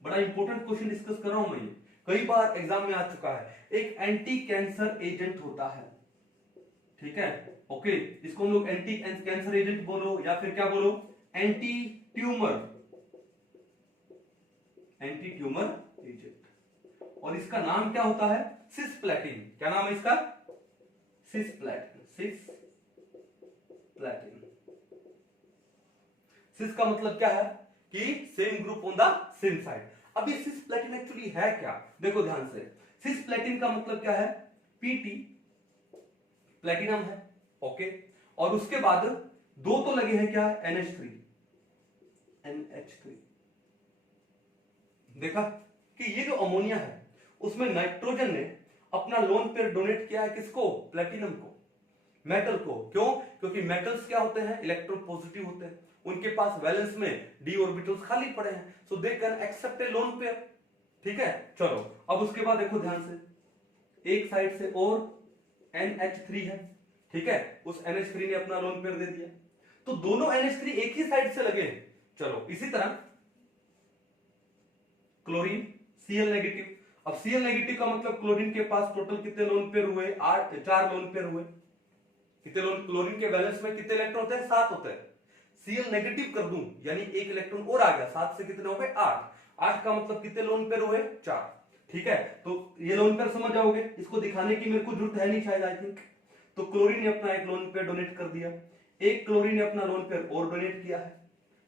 बड़ा इंपॉर्टेंट क्वेश्चन डिस्कस कर रहा हूं मैं, ये कई बार एग्जाम में आ चुका है। एक एंटी कैंसर एजेंट होता है, ठीक है। ओके, इसको हम लोग एंटी कैंसर एजेंट बोलो या फिर क्या बोलो? Anti tumour agent. और इसका नाम क्या होता है? सिस्प्लेटिन। क्या नाम है इसका? सिस्प्लेटिन। सिस का मतलब क्या है कि same group on the same side. अब ये सिस्प्लेटिन एक्चुअली है क्या? देखो ध्यान से, सिस्प्लेटिन का मतलब क्या है? पीटी, प्लेटिनम है, ओके। और उसके बाद 2 तो लगे हैं क्या? NH3। देखा कि ये जो अमोनिया है उसमें नाइट्रोजन ने अपना लोन पेयर डोनेट किया है किसको? प्लेटिनम को। मेटल को। क्यों? क्योंकि मेटल्स क्या होते हैं? इलेक्ट्रोपॉजिटिव होते हैं, उनके पास वैलेंस में डी ऑर्बिटल्स खाली पड़े हैं, so they can accept a lone pair. ठीक है, चलो अब उसके बाद देखो ध्यान से, एक साइड से और NH3 है, ठीक है, उस NH3 ने अपना लोन पेयर दे दिया, तो दोनों NH3 एक ही साइड से लगे। चलो इसी तरह क्लोरीन Cl नेगेटिव, अब Cl नेगेटिव का मतलब क्लोरीन के पास टोटल कितने लोन पेयर हुए? 4 लोन पेयर हुए। कितने लोन? क्लोरीन के बैलेंस में कितने इलेक्ट्रॉन होते हैं? 7 होते हैं। Cl नेगेटिव कर दूं यानी एक इलेक्ट्रॉन और आ गया, 7 से कितने हो गए? 8। 8 का मतलब कितने लोन पेयर हुए? 4। ठीक है, तो ये लोन पेयर समझ जाओगे, इसको दिखाने की मेरे को जरूरत है नहीं शायद, आई थिंक। तो क्लोरीन ने अपना एक लोन पेयर डोनेट कर दिया, एक क्लोरीन ने अपना लोन पेयर और डोनेट किया है।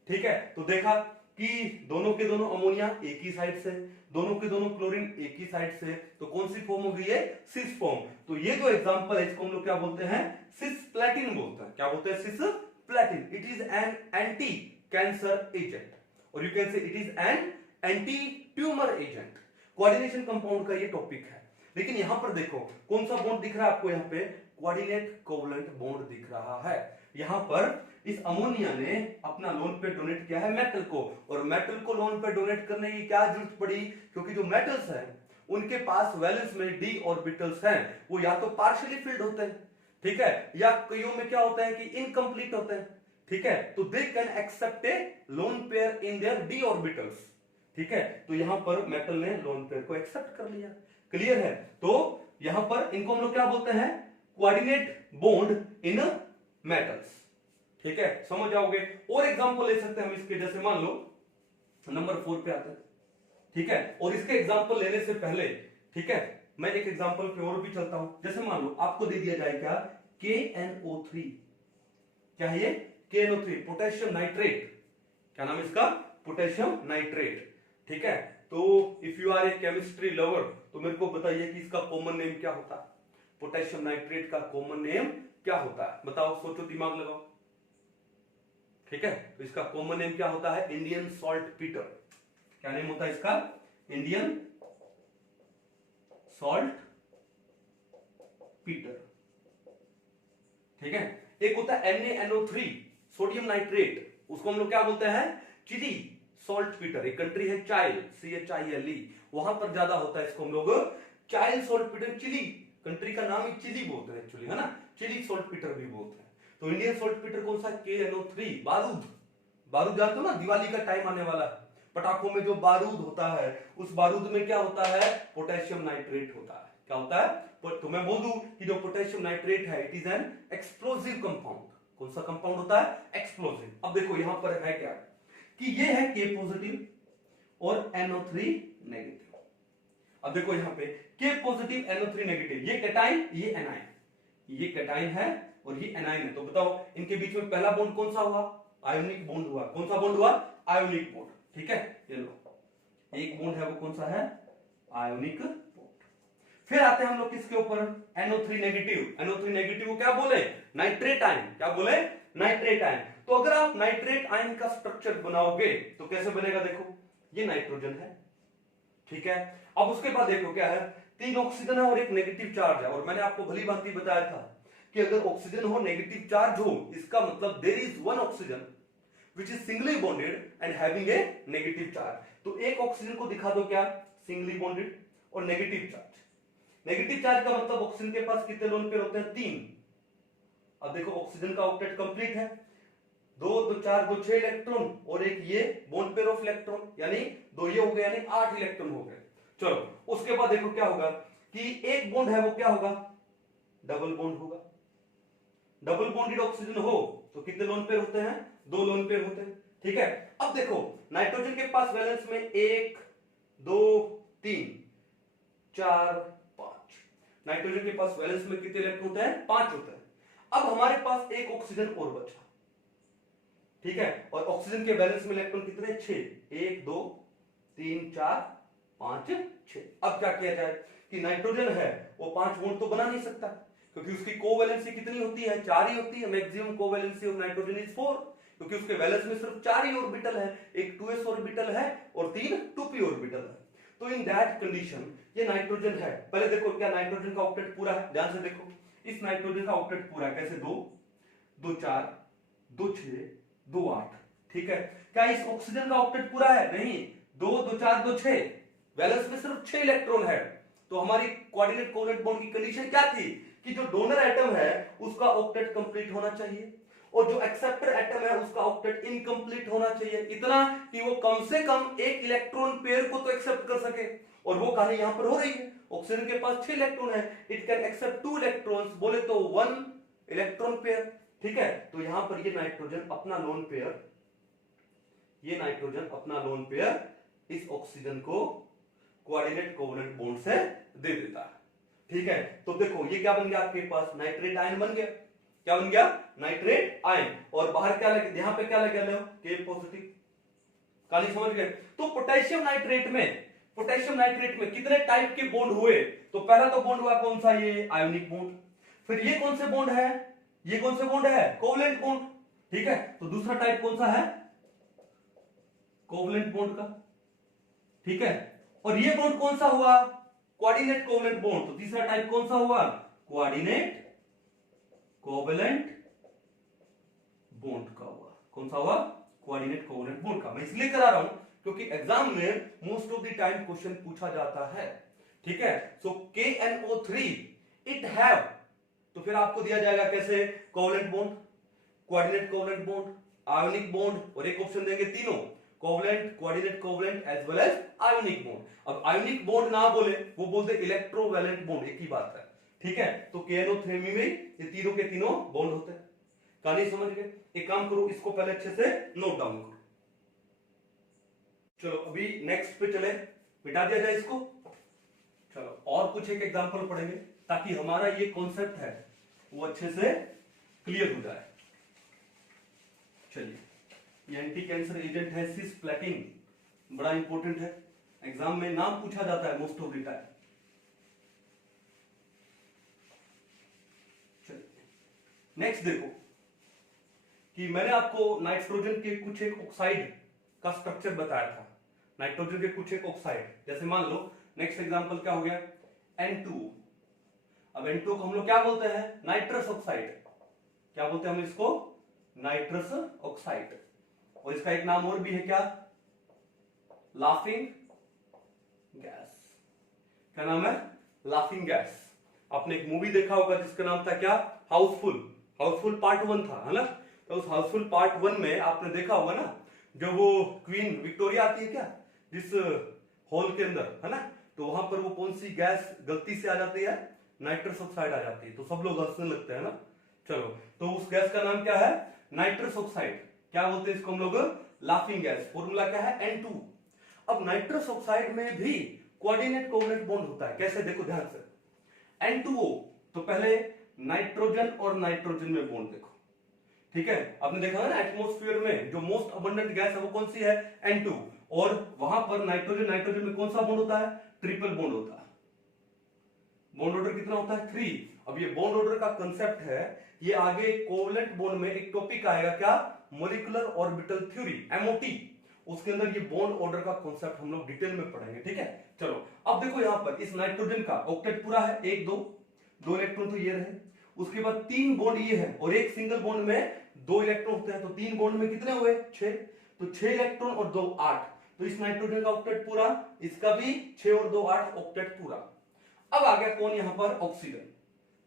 ठीक है, तो देखा कि दोनों के दोनों अमोनिया एक ही साइड से, दोनों के दोनों क्लोरीन एक ही साइड से, तो कौन सी फॉर्म हो गई है? Cis form. तो ये जो एग्जांपल है इसको हम लोग क्या बोलते हैं? सिस्प्लैटिन बोलते हैं। क्या बोलते हैं? Cisplatin. It is an anti cancer agent, और you can say it is an anti tumour agent. Coordination compound का ये टॉपिक है, लेकिन यहां पर देखो कौन सा बॉन्ड दिख रहा है आपको? यहां पे कोऑर्डिनेट कोवलेंट बॉन्ड दिख रहा है। यहां पर इस अमोनिया ने अपना लोन पेयर डोनेट किया है मेटल को, और मेटल को लोन पेयर डोनेट करने की क्या जरूरत पड़ी? क्योंकि जो मेटल्स हैं उनके पास वैलेंस में डी ऑर्बिटल्स हैं, वो या तो पार्शियली फिल्ड होते हैं, ठीक है, या कईयों में क्या होता है कि इनकम्प्लीट होते हैं। ठीक है, तो they can accept a lone pair in their d orbitals. ठीक है, तो यहां पर मेटल ने लोन पेयर को एक्सेप्ट कर लिया। क्लियर है? तो यहां पर इनको हम लोग क्या बोलते हैं? Coordinate bond in metals. ठीक है, समझ जाओगे। और एग्जांपल ले सकते हैं हम इसके, जैसे मान लो नंबर 4 पे आते हैं। ठीक है, और इसके एग्जांपल लेने से पहले, ठीक है, मैं एक एग्जांपल पे और भी चलता हूं। जैसे मान लो आपको दे दिया जाए क्या? KNO3। क्या है ये? KNO3, potassium nitrate. क्या नाम है इसका? Potassium nitrate. ठीक है, तो if you are a chemistry lover तो मेरे को बताइए कि इसका कॉमन नेम क्या होता है? पोटेशियम नाइट्रेट का कॉमन नेम क्या होता है? बताओ, सोचो, दिमाग लगाओ। ठीक है, तो इसका कॉमन नेम क्या होता है? Indian salt Peter. क्या नेम होता है इसका? Indian salt Peter. ठीक है, एक होता है NaNO3, सोडियम नाइट्रेट, उसको हम लोग क्या बोलते हैं? Chile saltpetre. एक कंट्री है चाइल, CHILE, वहां पर ज्यादा होता है, इसको हम लोग चाइल सॉल्ट पीटर, चिली कंट्री का नाम ही चिली बोलते हैं एक्चुअली, है ना, चिली सॉल्ट पीटर भी बोलते हैं। तो इंडियन सॉल्ट पीटर कौन सा? KNO3। बारूद, बारूद जानते हो ना, दिवाली का टाइम आने वाला है, पटाखों में जो बारूद होता है, उस बारूद में क्या होता है? पोटेशियम नाइट्रेट होता है। क्या होता है? तो मैं बोल दूं कि जो पोटेशियम नाइट्रेट है it is N explosive compound. कौन सा कंपाउंड होता है? एक्सप्लोसिव। अब देखो यहां पर है क्या कि ये है K पॉजिटिव और NO3 नेगेटिव। अब देखो यहां पे K पॉजिटिव NO3 नेगेटिव, ये कैटाइन, ये एनाइन, ये कैटाइन है और ये एनाइन है। तो बताओ इनके बीच में पहला बॉन्ड कौन सा हुआ? आयोनिक बॉन्ड हुआ। कौन सा बॉन्ड हुआ? Ionic bond. ठीक है, ये लो, एक बॉन्ड है वो कौन सा है? Ionic bond. फिर आते हैं हम लोग किसके ऊपर? NO3 negative. NO3 नेगेटिव को क्या बोले? Nitrate ion. क्या बोले? Nitrate ion. तो अगर आप नाइट्रेट आयन का स्ट्रक्चर बनाओगे तो कैसे बनेगा? देखो ये नाइट्रोजन है, ठीक है, अब उसके बाद देखो क्या है, 3 ऑक्सीजन है और एक नेगेटिव चार्ज है। और मैंने आपको भली भांति बताया था कि अगर ऑक्सीजन हो, नेगेटिव चार्ज हो, इसका मतलब there is one oxygen which is singly bonded and having a negative charge। तो एक ऑक्सीजन को दिखा दो क्या? सिंगली बॉन्डेड और नेगेटिव चार्ज। नेगेटिव चार्ज का मतलब ऑक्सीजन के पास कितने लोन पेयर होते हैं? 3। अब देखो ऑक्सीजन का ऑक्टेट कंप्लीट है, 2 2 4 2 6 इलेक्ट्रॉन और एक ये बॉन्ड पेयर ऑफ इलेक्ट्रॉन, यानी 2 ये हो गए, यानी 8 इलेक्ट्रॉन हो गए। चलो उसके बाद देखो क्या होगा कि एक बॉन्ड है वो क्या होगा? डबल बॉन्ड होगा। डबल बॉन्डेड ऑक्सीजन हो तो कितने लोन पेयर होते हैं? 2 लोन पेयर होते हैं। ठीक है, अब देखो नाइट्रोजन के पास वैलेंस में 1 2 3 4 5, नाइट्रोजन के पास वैलेंस में कितने इलेक्ट्रॉन होते हैं? 5 होते हैं। अब हमारे पास एक ऑक्सीजन और बचा, ठीक है, और ऑक्सीजन के वैलेंस में इलेक्ट्रॉन कितने? 6, 1 2 3 4 5 6। अब क्या किया जाए कि नाइट्रोजन है वो 5 बॉन्ड तो बना नहीं सकता, क्योंकि उसकी कोवैलेंसी कितनी होती है? 4 ही होती है। Maximum covalency of nitrogen is 4, क्योंकि उसके वैलेंस में सिर्फ 4 ही ऑर्बिटल है, एक 2s ऑर्बिटल है और 3 2p ऑर्बिटल है। तो इन दैट कंडीशन ये नाइट्रोजन है, पहले देखो क्या नाइट्रोजन का ऑक्टेट पूरा है? ध्यान से देखो, इस नाइट्रोजन का ऑक्टेट पूरा कैसे 2 2 4 2 6 2 8, ठीक है। क्या इस ऑक्सीजन का ऑक्टेट पूरा है? नहीं, 2 2 4 2 6, वैलेंस में सिर्फ 6 इलेक्ट्रॉन है। तो हमारी कोऑर्डिनेट कोवलेंट बॉन्ड की कंडीशन क्या थी कि जो डोनर एटम है उसका ऑक्टेट कंप्लीट होना चाहिए और जो एक्सेप्टर एटम है उसका ऑक्टेट इनकम्प्लीट होना चाहिए, इतना कि वो कम से कम एक इलेक्ट्रॉन पेयर को तो एक्सेप्ट कर सके। और वो कहानी यहां पर हो रही है। ऑक्सीजन के पास 6 इलेक्ट्रॉन है, इट कैन एक्सेप्ट 2 इलेक्ट्रॉन्स, बोले तो 1 इलेक्ट्रॉन पेयर, ठीक है। तो यहां पर ये नाइट्रोजन अपना लोन पेयर, ये नाइट्रोजन अपना लोन पेयर इस ऑक्सीजन को कोऑर्डिनेट कोवलेंट बॉन्ड से दे देता है, ठीक है। तो देखो ये क्या बन गया आपके पास, नाइट्रेट आयन बन गया। क्या बन गया? Nitrate ion. और बाहर क्या लगे, यहां पे क्या लगे के पॉजिटिव, कहानी समझ गए। तो पोटेशियम नाइट्रेट में कितने टाइप के बॉन्ड हुए? तो पहला तो बॉन्ड हुआ कौन सा, ये आयोनिक बॉन्ड। फिर ये कौन से बॉन्ड है, ये कौन से बॉन्ड है? कोवलेंट बॉन्ड, ठीक है। तो दूसरा टाइप कौन सा है? कोवलेंट बॉन्ड का, ठीक है। और ये बॉन्ड कौन सा हुआ? Coordinate covalent bond. तो तीसरा टाइप कौन सा हुआ? कोऑर्डिनेट कोवलेंट बॉन्ड का हुआ। कौन सा हुआ? कोऑर्डिनेट कोवलेंट बॉन्ड का। मैं इसलिए करा रहा हूं क्योंकि एग्जाम में most of the time question पूछा जाता है, ठीक है। सो KNO3 इट हैव, तो फिर आपको दिया जाएगा कैसे? Covalent bond, coordinate covalent bond, ionic bond, और एक ऑप्शन देंगे तीनों, covalent, coordinate covalent as well as ionic bond. अब आयोनिक बॉन्ड ना बोले, वो बोलते इलेक्ट्रोवैलेंट बॉन्ड, एक ही बात है, ठीक है। तो KNO3 में ये तीनों के तीनों बॉन्ड होते हैं। कहानी समझ गए? एक काम करो, इसको पहले अच्छे से नोट डाउन करो। चलो अभी नेक्स्ट पे चले, मिटा दिया जाए इसको। चलो और कुछ एक एग्जांपल पढ़ेंगे ताकि हमारा ये कॉन्सेप्ट है वो अच्छे से क्लियर हो जाए। चलिए, ये एंटी कैंसर एजेंट है सिस्प्लेटिन, बड़ा इंपॉर्टेंट है, एग्जाम में नाम पूछा जाता है most of the time. Next देखो कि मैंने आपको नाइट्रोजन के कुछ एक ऑक्साइड का स्ट्रक्चर बताया था, नाइट्रोजन के कुछ एक ऑक्साइड, जैसे मान लो नेक्स्ट एग्जांपल क्या हो गया, N2। अब N2 को हम लोग क्या बोलते हैं? Nitrous oxide. क्या बोलते हैं हम इसको? Nitrous oxide. और इसका एक नाम और भी है, क्या? Laughing gas. क्या नाम है? Laughing gas. आपने एक मूवी देखा होगा जिसका नाम था क्या? हाउसफुल पार्ट 1 था, है ना। तो उस हाउसफुल पार्ट 1 में आपने देखा होगा ना, जो वो क्वीन विक्टोरिया आती है क्या जिस हॉल के अंदर, है ना, तो वहां पर वो कौन सी गैस गलती से आ जाती है? नाइट्रस ऑक्साइड आ जाती है। तो सब लोग हंसने लगते हैं ना। चलो, तो उस गैस का नाम क्या है? Nitrous oxide. क्या बोलते हैं इसको हम लोग? Laughing gas. फॉर्मूला क्या है? N2। अब नाइट्रस ऑक्साइड में भी कोऑर्डिनेट कोवलेंट बॉन्ड होता है। कैसे? देखो ध्यान से, N2O। तो पहले नाइट्रोजन और नाइट्रोजन में बॉन्ड देखो, ठीक है। आपने देखा है ना, एटमॉस्फेयर में जो मोस्ट अबंडेंट गैस है वो कौन सी है? N2। और वहां पर नाइट्रोजन में कौन सा बॉन्ड होता है? ट्रिपल बॉन्ड होता है। बॉन्ड ऑर्डर कितना होता है? 3। अब ये बॉन्ड ऑर्डर का कंसेप्ट है, ये आगे कोवलेंट बॉन्ड में एक टॉपिक आएगा, क्या? Molecular orbital theory, MOT। उसके अंदर ये बॉन्ड ऑर्डर का कॉन्सेप्ट हम लोग डिटेल में पढ़ेंगे, ठीक है। चलो अब देखो यहां पर इस नाइट्रोजन का ऑक्टेट पूरा है, 1 2 इलेक्ट्रॉन तो ये रहे, उसके बाद 3 बॉन्ड ये है और एक सिंगल बॉन्ड में 2 इलेक्ट्रॉन होते हैं। तो 3 बॉन्ड में कितने हुए? 6। तो 6 इलेक्ट्रॉन और 2 8। तो इस नाइट्रोजन का ऑक्टेट पूरा, इसका भी 6 और 2 8 ऑक्टेट पूरा। अब आ गया कौन यहां पर? ऑक्सीजन।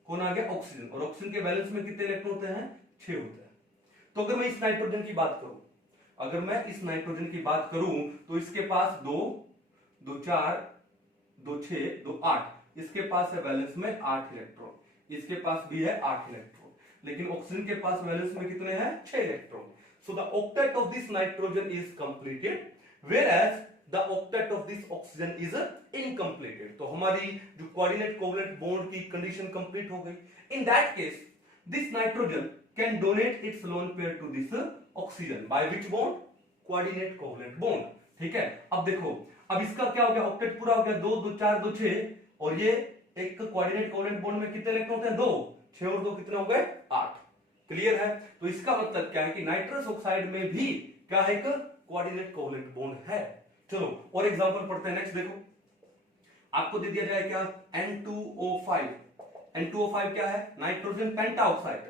कौन आ गया? ऑक्सीजन। और ऑक्सीजन के बैलेंस में कितने इलेक्ट्रॉन होते हैं? 6 होते हैं। तो अगर मैं इस नाइट्रोजन की बात करूं, तो इसके पास 2 2 4 2 6 2 8, इसके पास है बैलेंस में 8 इलेक्ट्रॉन, इसके पास भी है 8 इलेक्ट्रॉन, लेकिन ऑक्सीजन के पास बैलेंस में कितने हैं? 6 electron. So the octet of this nitrogen is completed, whereas the octet of this oxygen is incompleted। तो हमारी जो कोऑर्डिनेट कोवलेंट बॉन्ड की कंडीशन कंप्लीट हो गई। In that case this nitrogen can donate its lone pair to this oxygen by which bond? Coordinate covalent bond, ठीक है। अब देखो, अब इसका क्या हो गया? ऑक्टेट पूरा हो गया, 2 2 4 2 6, और ये एक कोऑर्डिनेट कोवलेंट बॉन्ड में कितने इलेक्ट्रॉन होते हैं? 2। 6 और 2 कितने हो गए? 8। क्लियर है? तो इसका मतलब क्या है कि नाइट्रस ऑक्साइड में भी क्या है? कोऑर्डिनेट कोवलेंट बॉन्ड है। चलो और एग्जांपल पढ़ते हैं। नेक्स्ट देखो, आपको दे दिया जाए क्या? N2O5। N2O5 क्या है? Nitrogen pentoxide,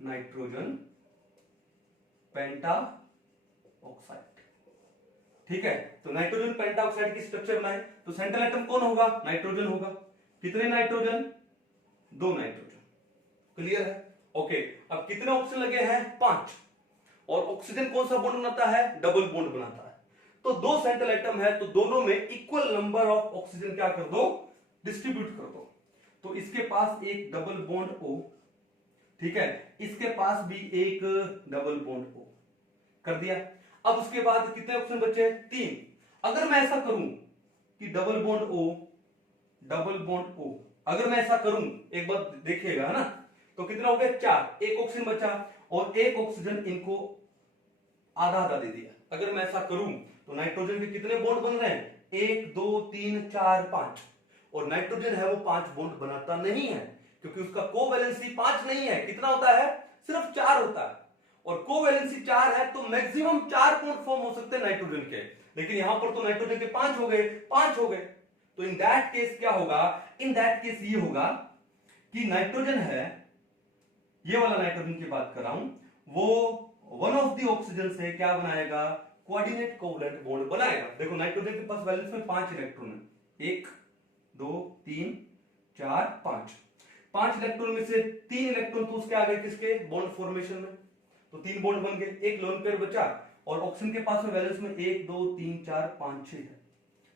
nitrogen pentoxide. ठीक है, तो नाइट्रोजन पेंटाऑक्साइड की स्ट्रक्चर बनाए तो सेंट्रल एटम कौन होगा? नाइट्रोजन होगा। कितने नाइट्रोजन? 2 नाइट्रोजन। क्लियर है? ओके, अब कितने ऑक्सीजन लगे हैं? 5। और ऑक्सीजन कौन सा बॉन्ड बनाता है? डबल बॉन्ड बनाता है। तो 2 सेंट्रल एटम है तो दोनों में इक्वल नंबर ऑफ ऑक्सीजन क्या कर दो? डिस्ट्रीब्यूट कर दो। तो इसके पास एक डबल बॉन्ड O, ठीक है, इसके पास भी एक डबल बॉन्ड O कर दिया। अब उसके बाद कितने ऑप्शन बचे? 3। अगर मैं ऐसा करूं कि double bond O, double bond O, अगर मैं ऐसा करूं, एक बार देखिएगा, है ना, तो कितना हो गया? 4। एक ऑक्सीजन बचा और एक ऑक्सीजन इनको आधा आधा दे दिया। अगर मैं ऐसा करूं तो नाइट्रोजन के कितने बॉन्ड बन रहे हैं? 1 2 3 4 5। और नाइट्रोजन है वो 5 बॉन्ड बनाता नहीं है क्योंकि उसका कोवैलेंसी 5 नहीं है। कितना होता है? सिर्फ 4 होता है। और कोवैलेंसी 4 है तो मैक्सिमम 4 बॉन्ड फॉर्म हो सकते हैं नाइट्रोजन के, लेकिन यहां पर तो नाइट्रोजन के 5 हो गए, 5 हो गए। तो इन दैट केस क्या होगा? इन दैट केस ये होगा कि नाइट्रोजन है, ये वाला नाइट्रोजन की बात कर रहा हूं, वो वन ऑफ द ऑक्सीजन से क्या बनाएगा? कोऑर्डिनेट कोवैलेंट बॉन्ड बनाएगा। देखो नाइट्रोजन के पास वैलेंस में 5 इलेक्ट्रॉन है, 1 2 3 4 5। 5 इलेक्ट्रॉन में से 3 इलेक्ट्रॉन तो उसके आ गए किसके? बॉन्ड फॉर्मेशन में, तो 3 बॉन्ड बन गए, एक लोन पेयर बचा। और ऑक्सीजन के पास में वैलेंस में 1 2 3 4 5 6 है।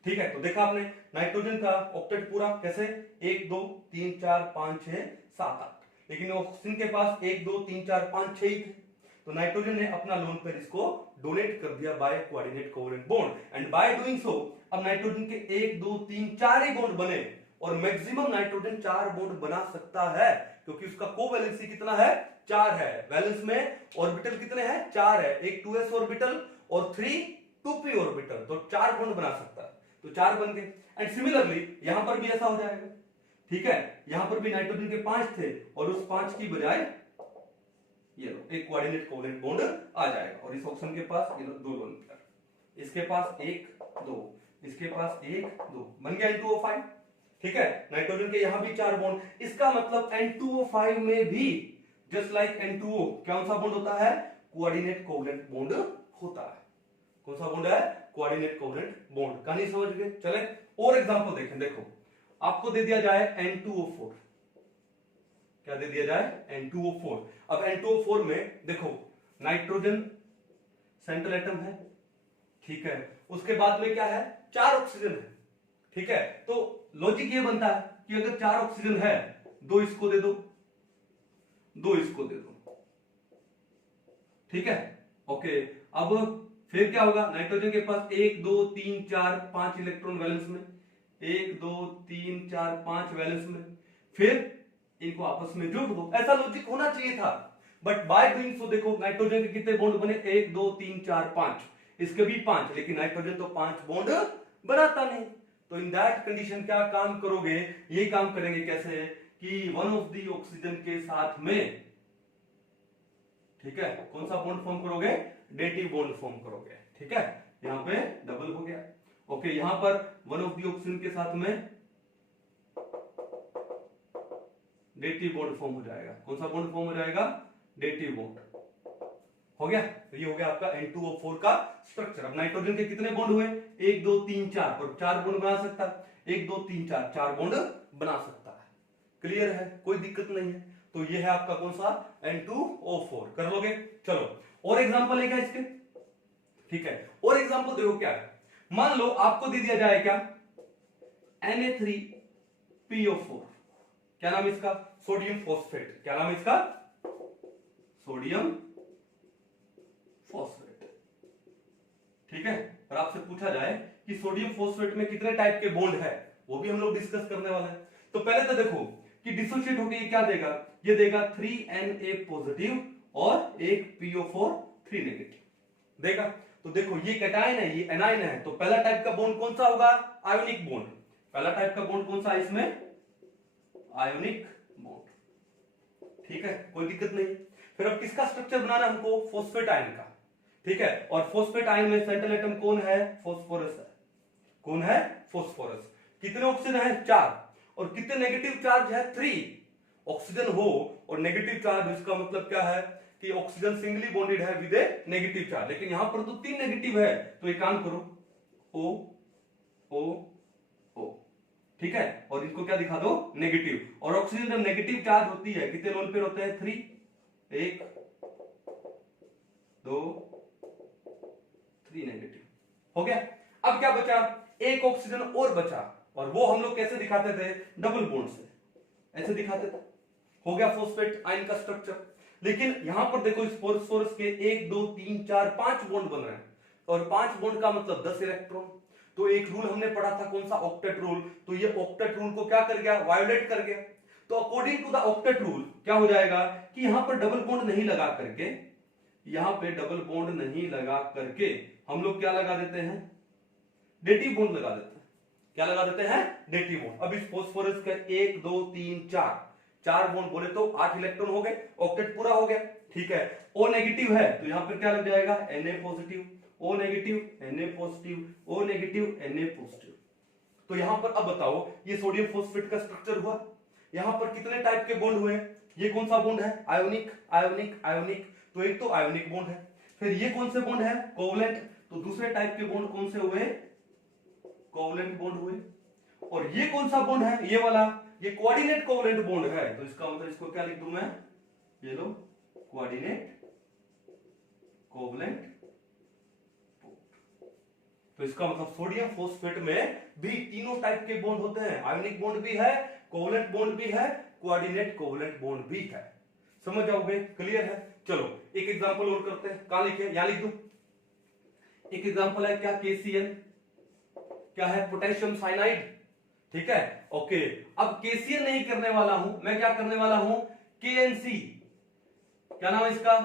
ठीक है, तो देखा आपने नाइट्रोजन का ऑक्टेट पूरा कैसे? 1 2 3 4 5 6 7 8, लेकिन ऑक्सीजन के पास 1 2 3 4 5 6 ही थे। तो नाइट्रोजन ने अपना लोन पेयर इसको डोनेट कर दिया by coordinate covalent bond, and by doing so अब नाइट्रोजन के 1 2 3 4 ही बॉन्ड बने और मैक्सिमम नाइट्रोजन 4 बॉन्ड बना सकता है क्योंकि उसका कोवैलेंसी कितना है? 4 है। वैलेंस में ऑर्बिटल कितने हैं? 4 है, एक 2s ऑर्बिटल और 3 2p ऑर्बिटल, तो 4 बॉन्ड बना सकता है, तो 4 बन गए। एंड सिमिलरली यहां पर भी ऐसा हो जाएगा। ठीक है, यहां पर भी नाइट्रोजन के 5 थे और उस 5 की बजाय ये लो एक कोऑर्डिनेट कोवैलेंट बॉन्ड आ जाएगा। और इस ऑप्शन के पास ये लो 2 लोन पेयर, इसके पास 1 2, इसके पास 1 2, बन गया N2O5। ठीक है, नाइट्रोजन के यहां भी 4 बॉन्ड, इसका मतलब N2O5 में भी जस्ट लाइक N2O कौन सा बॉन्ड होता है? कोऑर्डिनेट कोवैलेंट बॉन्ड होता है। कौन सा बॉन्ड है? Coordinate covalent bond. कहानी समझ गए? चले और एग्जांपल देखें। देखो आपको दे दिया जाए N2O4, क्या दे दिया जाए? N2O4। अब N2O4 में देखो नाइट्रोजन सेंट्रल एटम है, ठीक है, उसके बाद में क्या है? 4 ऑक्सीजन है। ठीक है, तो लॉजिक ये बनता है कि अगर 4 ऑक्सीजन है, 2 इसको दे दो, 2 इसको दे दो। ठीक है, ओके। अब फिर क्या होगा? नाइट्रोजन के पास 1 2 3 4 5 इलेक्ट्रॉन वैलेंस में, 1 2 3 4 5 वैलेंस में, फिर इनको आपस में जोड़ दो। ऐसा लॉजिक होना चाहिए था, बट बाय डूइंग सो देखो नाइट्रोजन के कितने बॉन्ड बने? 1 2 3 4 5, इसके भी 5, लेकिन नाइट्रोजन तो 5 बॉन्ड बनाता नहीं। तो इन दैट कंडीशन क्या काम करोगे? ये काम करेंगे कैसे कि वन ऑफ दी ऑक्सीजन के साथ में, ठीक है, कौन सा बॉन्ड फॉर्म करोगे? डेटिव बॉन्ड फॉर्म करोगे। ठीक है, यहां पे डबल हो गया। ओके, यहां पर वन ऑफ दी ऑक्सीजन के साथ में डेटिव बॉन्ड फॉर्म हो जाएगा। कौन सा बॉन्ड फॉर्म हो जाएगा? डेटिव बॉन्ड हो गया। तो ये हो गया आपका N2O4 का स्ट्रक्चर। अब नाइट्रोजन के कितने बॉन्ड हुए? 1 2 3 4, और 4 बॉन्ड बना सकता है। 1 2 3 4, 4 बॉन्ड बना सकता है। क्लियर है? कोई दिक्कत नहीं है। तो ये है आपका कौन सा? N2O4। कर लोगे? चलो और एग्जांपल है क्या इसके? ठीक है, और एग्जांपल देखो क्या है। मान लो आपको दे दिया जाए क्या? Na3PO4, क्या नाम है इसका? Sodium phosphate. क्या नाम है इसका? Sodium phosphate. ठीक है, और आपसे पूछा जाए कि सोडियम फॉस्फेट में कितने टाइप के बॉन्ड है, वो भी हम लोग डिस्कस करने वाले हैं। तो पहले तो देखो कि डिसोसिएट होकर ये क्या देगा? ये देगा 3Na पॉजिटिव और एक PO4 3 नेगेटिव देगा। तो देखो ये कैटायन है, ये एनायन है, तो पहला टाइप का बॉन्ड कौन सा होगा? Ionic bond. पहला टाइप का बॉन्ड कौन सा है इसमें? Ionic bond. ठीक है, कोई दिक्कत नहीं। फिर अब किसका स्ट्रक्चर बनाना हमको? फॉस्फेट आयन का। ठीक है, और फॉस्फेट आयन में सेंट्रल एटम कौन है? फास्फोरस है। कौन है? फास्फोरस। कितने ऑक्सीजन है? 4, और कितने नेगेटिव चार्ज है 3। ऑक्सीजन हो और नेगेटिव चार्ज, इसका मतलब क्या है कि ऑक्सीजन सिंगली बॉन्डेड है विद ए नेगेटिव चार्ज, लेकिन यहां पर तो 3 नेगेटिव है, तो एक काम करो O O O, ठीक है, और इनको क्या दिखा दो नेगेटिव। और ऑक्सीजन जब नेगेटिव चार्ज होती है कितने लोन पेयर होते हैं 3, 1 2 3 नेगेटिव, हो गया। अब क्या बचा, एक ऑक्सीजन और बचा, और वो हम लोग कैसे दिखाते थे, डबल बॉन्ड से ऐसे दिखाते थे। हो गया फॉस्फेट आयन का स्ट्रक्चर। लेकिन यहां पर देखो इस फॉस्फोरस के 1 2 3 4 5 बॉन्ड बन रहे हैं, और 5 बॉन्ड का मतलब 10 इलेक्ट्रॉन। तो एक रूल हमने पढ़ा था कौन सा, ऑक्टेट रूल, तो ये ऑक्टेट रूल को क्या कर गया, वायोलेट कर गया। तो according to the octet rule क्या हो जाएगा कि यहां पर डबल बॉन्ड नहीं लगा करके, यहां पे डबल बॉन्ड नहीं लगा करके हम लोग क्या लगा देते हैं, डेटिव बॉन्ड लगा देते हैं। क्या लगा देते हैं, डेटिव बॉन्ड। अब इस फास्फोरस का 1 2 3 4 बॉन्ड बोले तो 8 इलेक्ट्रॉन हो गए, ऑक्टेट पूरा हो गया, ठीक है। O नेगेटिव है तो यहां पर क्या लग जाएगा, Na positive, O negative Na positive, O negative Na positive. तो यहां पर अब बताओ ये सोडियम फॉस्फेट का स्ट्रक्चर हुआ। यहां पर कितने टाइप के बॉन्ड हुए, ये कौन सा बॉन्ड है, आयोनिक आयोनिक आयोनिक, तो एक तो आयोनिक बॉन्ड है। फिर ये कौन से बॉन्ड है, कोवलेंट, तो दूसरे टाइप के बॉन्ड कौन से हुए, कोवलेंट बॉन्ड हुए। और ये कौन सा बॉन्ड है, ये वाला, ये कोऑर्डिनेट कोवलेंट बॉन्ड है। तो इसका मतलब इसको क्या लिख दूं मैं, ये लो कोऑर्डिनेट कोवलेंट। तो इसका मतलब सोडियम फॉस्फेट में भी तीनों टाइप के बॉन्ड होते हैं, आयोनिक बॉन्ड भी है, कोवलेंट बॉन्ड भी है, कोऑर्डिनेट कोवलेंट बॉन्ड भी है। समझ जाओगे, क्लियर है। चलो एक एग्जांपल और करते हैं, कहां लिखे, यहां लिख दूं। एक एग्जांपल है क्या, KCl, क्या है, पोटेशियम साइनाइड, ठीक है, ओके। अब KCl नहीं करने वाला हूं मैं, क्या करने वाला हूं, KNC, क्या नाम है इसका,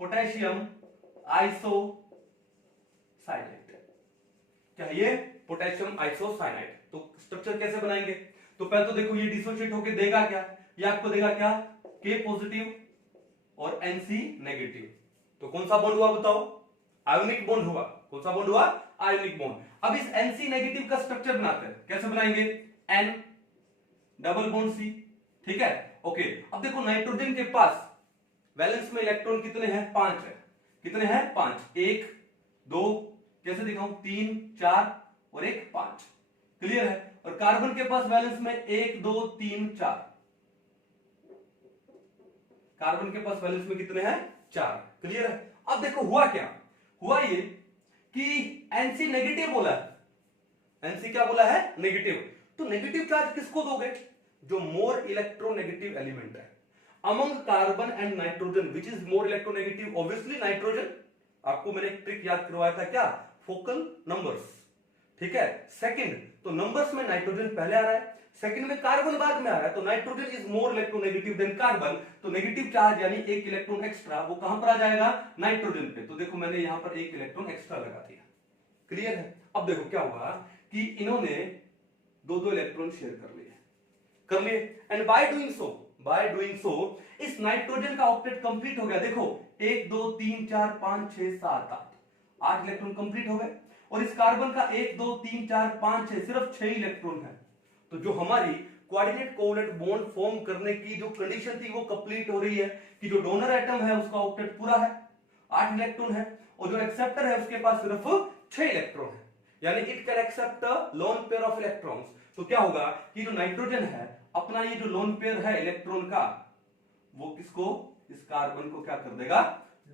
पोटेशियम आइसोसाइनेट, क्या है ये, पोटेशियम आइसोसाइनाइड। तो स्ट्रक्चर कैसे बनाएंगे, तो पहले तो देखो ये डिसोसिएट होके देगा क्या, ये आपको देगा क्या, K पॉजिटिव और NC नेगेटिव। तो कौन सा बॉन्ड हुआ बताओ, आयोनिक बॉन्ड हुआ। कौन सा बॉन्ड हुआ, आयोनिक बॉन्ड। अब इस NC नेगेटिव का स्ट्रक्चर बनाते हैं, कैसे बनाएंगे, N डबल बॉन्ड C, ठीक है, ओके। अब देखो नाइट्रोजन के पास वैलेंस में इलेक्ट्रॉन कितने हैं, 5 है, कितने हैं 5, 1 2, कैसे दिखाऊं, 3 4 और 1 5, क्लियर है। और कार्बन के पास वैलेंस में 1 2 3 4, कार्बन के पास वैलेंस में कितने हैं 4, क्लियर है। अब देखो हुआ क्या, हुआ ये कि NC नेगेटिव बोला है, NC क्या बोला है, नेगेटिव। तो नेगेटिव चार्ज किसको दोगे, जो मोर इलेक्ट्रोनेगेटिव एलिमेंट है। Among carbon and nitrogen which is more electronegative, obviously nitrogen. आपको मैंने एक ट्रिक याद करवाया था क्या, फोकल नंबर्स, ठीक है। सेकंड तो नंबर्स में नाइट्रोजन पहले आ रहा है, सेकंड में कार्बन बाद में आ रहा है, तो nitrogen is more electronegative than carbon. तो नेगेटिव चार्ज यानी एक इलेक्ट्रॉन एक्स्ट्रा वो कहां पर आ जाएगा, नाइट्रोजन पे। तो देखो मैंने यहां पर एक इलेक्ट्रॉन एक्स्ट्रा लगा दिया, क्लियर है। अब देखो क्या हुआ कि इन्होंने 2 इलेक्ट्रॉन शेयर कर लिए, एंड बाय डूइंग सो इस नाइट्रोजन का ऑक्टेट कंप्लीट हो गया। देखो 1 2 3 4 5 6 7 8 इलेक्ट्रॉन कंप्लीट हो गए, और इस कार्बन का 1 2 3 4 5 6 सिर्फ 6 इलेक्ट्रॉन है। तो जो हमारी कोऑर्डिनेट कोवलेंट बॉन्ड फॉर्म करने की जो कंडीशन थी वो कंप्लीट हो रही है कि जो डोनर एटम है उसका ऑक्टेट पूरा है, 8 इलेक्ट्रॉन है, और जो एक्सेप्टर है उसके पास सिर्फ 6 इलेक्ट्रॉन है, यानी it can accept lone pair of electrons. तो क्या होगा कि जो नाइट्रोजन है अपना ये जो लोन पेयर है इलेक्ट्रॉन का, वो किसको, इस कार्बन को क्या कर देगा,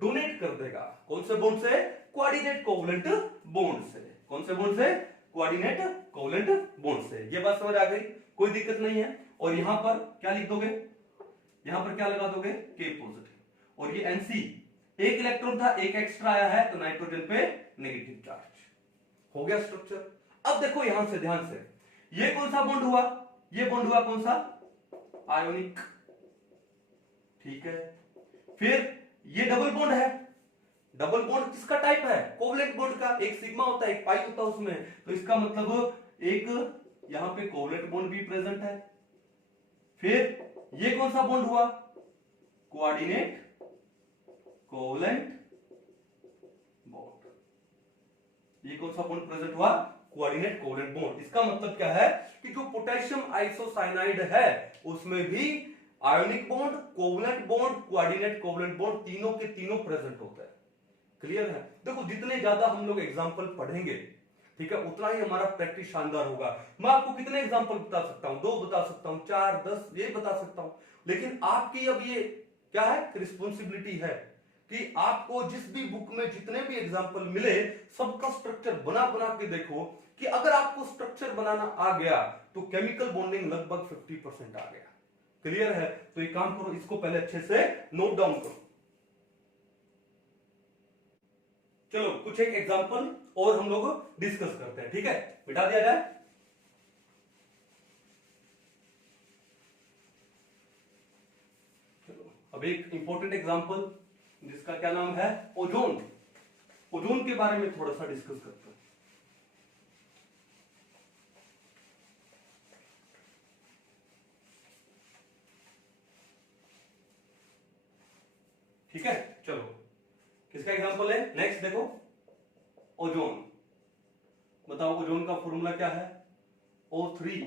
डोनेट कर देगा। कौन से बॉन्ड से, कोऑर्डिनेट कोवलेंट बॉन्ड से। कौन से बॉन्ड से, कोऑर्डिनेट कोवलेंट बॉन्ड से। ये बात समझ आ गई, कोई दिक्कत नहीं है। और यहां पर क्या लिख दोगे, यहां पर क्या लगा दोगे, K पॉजिटिव। और ये NC एक इलेक्ट्रॉन था, एक एक्स्ट्रा आया है, तो नाइट्रोजन पे नेगेटिव चार्ज हो गया स्ट्रक्चर। अब देखो यहां से ध्यान से, ये कौन सा बॉन्ड हुआ, ये बॉन्ड हुआ कौन सा, आयोनिक, ठीक है। फिर ये डबल बॉन्ड है, डबल बॉन्ड किसका टाइप है, कोवलेंट बॉन्ड का। एक सिग्मा होता है, एक पाई होता है उसमें, तो इसका मतलब एक यहां पे कोवलेंट बॉन्ड भी प्रेजेंट है। फिर ये कौन सा बॉन्ड हुआ, कोऑर्डिनेट कोवलेंट बॉन्ड। ये कौन सा बॉन्ड प्रेजेंट हुआ, कोऑर्डिनेट कोवलेंट बॉन्ड। इसका मतलब क्या है कि जो पोटेशियम आइसोसाइनाइड है उसमें भी ionic bond, covalent bond, coordinate covalent bond तीनों के तीनों प्रेजेंट होता है। क्लियर है? देखो जितने ज्यादा हम लोग एग्जांपल पढ़ेंगे, ठीक है, उतना ही हमारा प्रैक्टिस शानदार होगा। मैं आपको कितने एग्जांपल बता सकता हूं? 2 बता सकता हूं, 4, 10 ये बता सकता हूं, लेकिन आपकी अब ये क्या है, रिस्पॉन्सिबिलिटी है कि आपको जिस भी बुक में जितने भी एग्जांपल मिले सबका स्ट्रक्चर बना बना के देखो कि अगर आपको स्ट्रक्चर बनाना आ गया तो केमिकल बॉन्डिंग लगभग 50% आ गया। क्लियर है? तो एक काम करो, इसको पहले अच्छे से नोट डाउन करो। चलो कुछ एक एग्जांपल और हम लोग डिस्कस करते हैं, ठीक है? बिठा दिया जाए। चलो अब एक इंपॉर्टेंट एग्जांपल जिसका क्या नाम है, ओजोन। ओजोन के बारे में थोड़ा सा डिस्कस करते हैं। ठीक है, चलो किसका एग्जांपल है? नेक्स्ट देखो, ओजोन। बताओ ओजोन का फॉर्मूला क्या है? O3।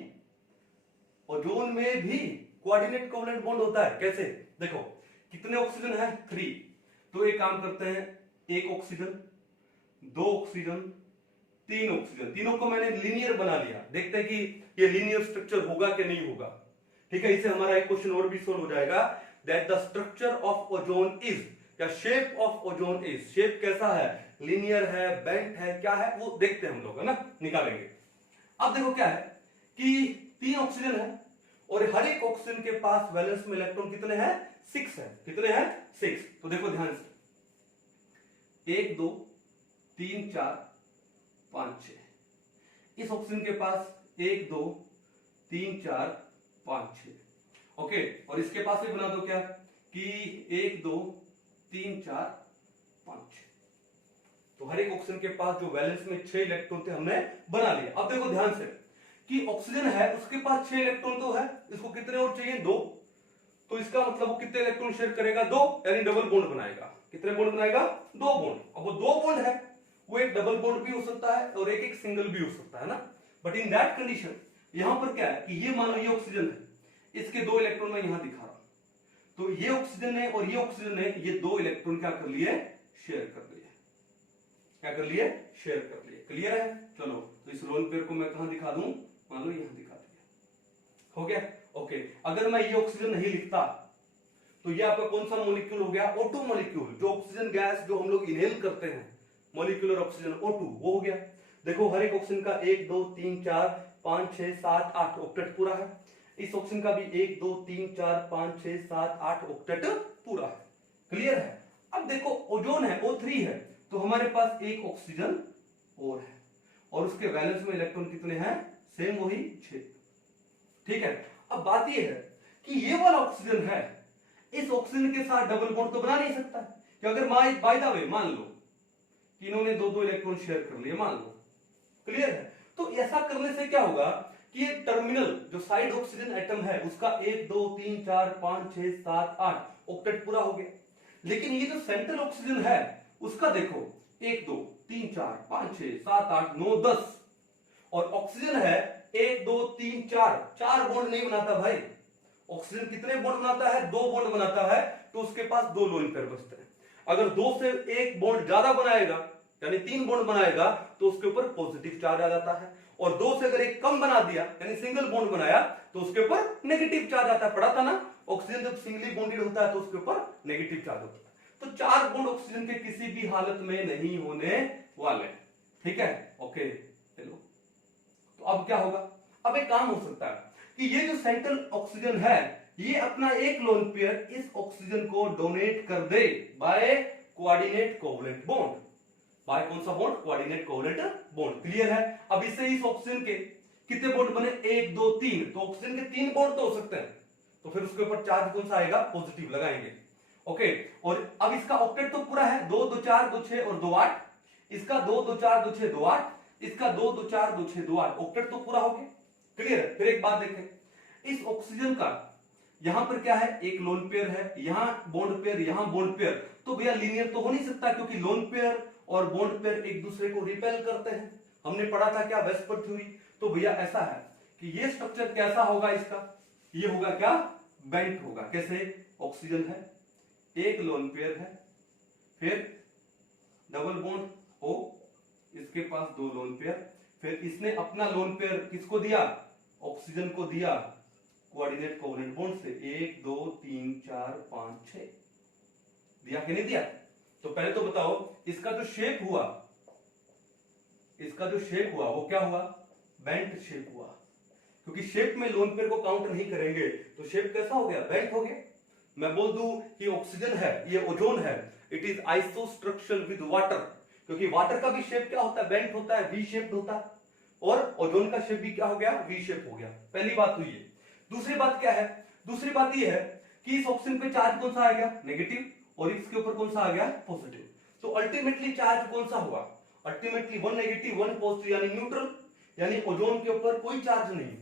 ओजोन में भी कोऑर्डिनेट कोवलेंट बॉन्ड होता है। कैसे? देखो कितने ऑक्सीजन है? 3। तो एक काम करते हैं, 1 ऑक्सीजन, 2 ऑक्सीजन, 3 ऑक्सीजन, तीनों को मैंने लीनियर बना लिया। देखते हैं कि ये लीनियर स्ट्रक्चर होगा कि नहीं होगा। ठीक है, इससे हमारा एक क्वेश्चन और भी सोल्व हो जाएगा, that the structure of ozone is, क्या shape of ozone is, shape कैसा है, लीनियर है, बेंट है, क्या है, वो देखते हैं हम लोग, है ना, निकालेंगे। अब देखो क्या है कि 3 ऑक्सीजन है और हर एक ऑक्सीजन के पास वैलेंस में इलेक्ट्रॉन कितने हैं? 6 है। कितने हैं? 6। तो देखो ध्यान से, 1 2 3 4 5 6। इस ऑक्सीजन के पास 1 2 3 4 5 6। ओके, और इसके पास भी बना दो क्या कि 1 2 3 4 5 6। तो हर एक ऑक्सीजन के पास जो वैलेंस में 6 इलेक्ट्रॉन थे हमने बना लिए। अब देखो ध्यान से कि ऑक्सीजन है उसके पास 6 इलेक्ट्रॉन तो है, इसको कितने और चाहिए? 2। तो इसका मतलब वो कितने इलेक्ट्रॉन शेयर करेगा? 2, यानी डबल बॉन्ड बनाएगा। कितने बॉन्ड बनाएगा? 2 बॉन्ड। अब वो 2 बॉन्ड है, वो एक डबल बॉन्ड भी हो सकता है और एक सिंगल भी हो सकता है ना। बट इन दैट कंडीशन यहां पर क्या है कि ये मान लो ये ऑक्सीजन है, इसके 2 इलेक्ट्रॉन मैं यहां दिखा रहा हूं, तो ये ऑक्सीजन है और ये ऑक्सीजन है, ये 2 इलेक्ट्रॉन क्या कर लिए? शेयर कर लिए। क्या कर लिए? शेयर कर लिए। क्लियर है? चलो तो इस लोन पेयर को मैं कहां दिखा दूं? मान लो यहां दिखा दिया। हो गया? ओके, अगर मैं ये ऑक्सीजन नहीं लिखता तो ये आपका कौन सा मॉलिक्यूल हो गया? O2 molecule. जो ऑक्सीजन गैस जो हम लोग इनहेल करते हैं, मॉलिक्यूलर ऑक्सीजन O2, वो हो गया। देखो हर एक ऑक्सीजन का 1 2 3 4 5 6 7 8 ऑक्टेट पूरा है। इस ऑक्सीजन का भी 1 2 3 4 5 6 7 8 ऑक्टेट पूरा है। क्लियर है? अब देखो ओजोन है, O3 है, तो हमारे पास एक ऑक्सीजन और है और उसके वैलेंस में इलेक्ट्रॉन कितने हैं? सेम वही 6। ठीक है, अब बात यह है कि ये वाला ऑक्सीजन है, इस ऑक्सीजन के साथ डबल बॉन्ड तो बना नहीं सकता कि अगर बाय द वे मान लो कि इन्होंने 2 इलेक्ट्रॉन शेयर कर लिए, मान लो। क्लियर है? तो ऐसा करने से क्या होगा कि ये टर्मिनल जो साइड ऑक्सीजन एटम है उसका 1 2 3 4 5 6 7 8 ऑक्टेट पूरा हो गया। लेकिन ये जो सेंट्रल ऑक्सीजन है उसका देखो 1 2 3 4 5 6 7 8 9 10 और ऑक्सीजन है 1 2 3 4 बॉन्ड नहीं बनाता भाई। ऑक्सीजन कितने बॉन्ड बनाता है? 2 बॉन्ड बनाता है, तो उसके पास 2 लोन पेयर बचते हैं। अगर 2 से 1 बॉन्ड ज्यादा बनाएगा यानी 3 बॉन्ड बनाएगा तो उसके ऊपर पॉजिटिव चार्ज आ जाता है, और 2 से अगर 1 कम बना दिया यानी सिंगल बॉन्ड बनाया तो उसके ऊपर नेगेटिव चार्ज आता है। पढ़ा था ना, ऑक्सीजन जब सिंगली बॉन्डेड होता है तो उसके ऊपर नेगेटिव चार्ज होता है। तो 4 बॉन्ड ऑक्सीजन के किसी भी हालत में नहीं होने वाले। ठीक है? ओके, चलो तो अब क्या होगा? अब एक काम हो सकता है कि ये जो सेंट्रल ऑक्सीजन है ये अपना एक लोन पेयर इस ऑक्सीजन को डोनेट कर दे by coordinate covalent bond. By कौन सा bond? Coordinate covalent bond. Clear है? अब इससे इस ऑक्सीजन के कितने बॉन्ड बने? 1 2 3। तो ऑक्सीजन के 3 बॉन्ड तो हो सकते हैं, तो फिर उसके ऊपर चार्ज कौन सा आएगा? पॉजिटिव लगाएंगे। ओके, और अब इसका ऑक्टेट तो पूरा है, 2 2 4 2 6 और 2 8। इसका 2 2 4 2 6 2 8, इसका 2 2 4 2 6 2 8, ऑक्टेट तो पूरा हो गया। क्लियर है? फिर एक बात देखें, इस ऑक्सीजन का यहां पर क्या है? एक लोन पेयर है, यहां बॉन्ड पेयर, यहां बॉन्ड पेयर। तो भैया लीनियर तो हो नहीं सकता क्योंकि लोन पेयर और बॉन्ड पेयर एक दूसरे को रिपेल करते हैं। हमने पढ़ा था क्या, वेस्पर थ्योरी। तो भैया ऐसा है कि ये स्ट्रक्चर कैसा होगा इसका, ये होगा क्या, बेंट होगा। कैसे, ऑक्सीजन है, एक लोन पेयर है, फिर डबल बॉन्ड O, इसके पास दो लोन पेयर, फिर इसने अपना लोन पेयर किसको दिया, ऑक्सीजन को दिया कोऑर्डिनेट कोवलेंट बॉन्ड से, 1 2 3 4 5 6 दिया कि नहीं दिया। तो पहले तो बताओ इसका जो शेप हुआ, इसका जो शेप हुआ वो क्या हुआ, बेंट शेप हुआ, क्योंकि शेप में लोन पेयर को काउंट नहीं करेंगे तो शेप कैसा हो गया, बेंट हो गया। मैं बोल दूं कि ऑक्सीजन है, ये ओजोन है, इट इज आइसोस्ट्रक्चरल विद वाटर, क्योंकि वाटर का भी शेप क्या होता है, बेंट होता है, वी शेप्ड होता है, और ओजोन का शेप भी क्या हो गया, वी शेप हो गया। पहली बात तो ये। दूसरी बात क्या है, दूसरी बात ये है कि इस ऑक्सीजन पे चार्ज कौन सा आ गया, नेगेटिव, और इसके ऊपर कौन सा आ गया, पॉजिटिव। तो अल्टीमेटली चार्ज कौन सा हुआ, ultimately one negative one positive, यानी न्यूट्रल, यानी ओजोन के ऊपर कोई चार्ज नहीं,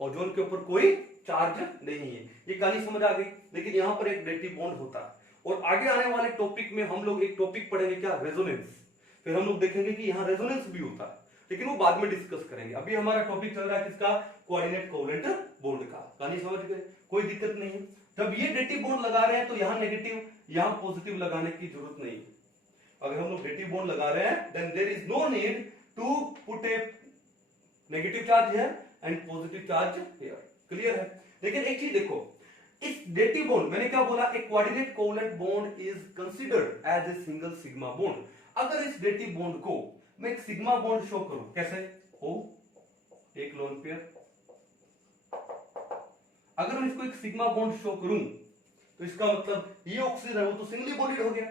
ओजोन के ऊपर कोई चार्ज नहीं है। ये कहानी समझ आ गई। लेकिन यहां पर एक डेटिव बॉन्ड होता है, और आगे आने वाले टॉपिक में हम लोग एक टॉपिक पढ़ेंगे क्या, रेजोनेंस। फिर हम लोग देखेंगे कि यहाँ रेजोनेंस भी होता है, लेकिन वो बाद में डिस्कस करेंगे। अभी हमारा टॉपिक चल रहा है किसका, कोऑर्डिनेट कोवलेंट बॉन्ड का। कहानी समझ गए, कोई दिक्कत नहीं है। जब ये डेटिव बॉन्ड लगा रहे हैं तो यहाँ नेगेटिव यहाँ पॉजिटिव लगाने की जरूरत नहीं है। अगर हम लोग डेटिव बॉन्ड लगा रहे हैं then there is no need to put a negative charge here and positive charge here. Clear है। लेकिन एक चीज देखो, इस डेटिव बॉन्ड, मैंने क्या बोला, एक coordinate covalent bond is considered as a single sigma bond. अगर इस डेटिव बॉन्ड को मैं एक सिग्मा बॉन्ड शो करूं, कैसे, O एक लोन पेयर, अगर मैं इसको एक सिग्मा बॉन्ड शो करूं तो इसका मतलब ये ऑक्सीजन है वो तो सिंगली बॉन्डेड हो गया।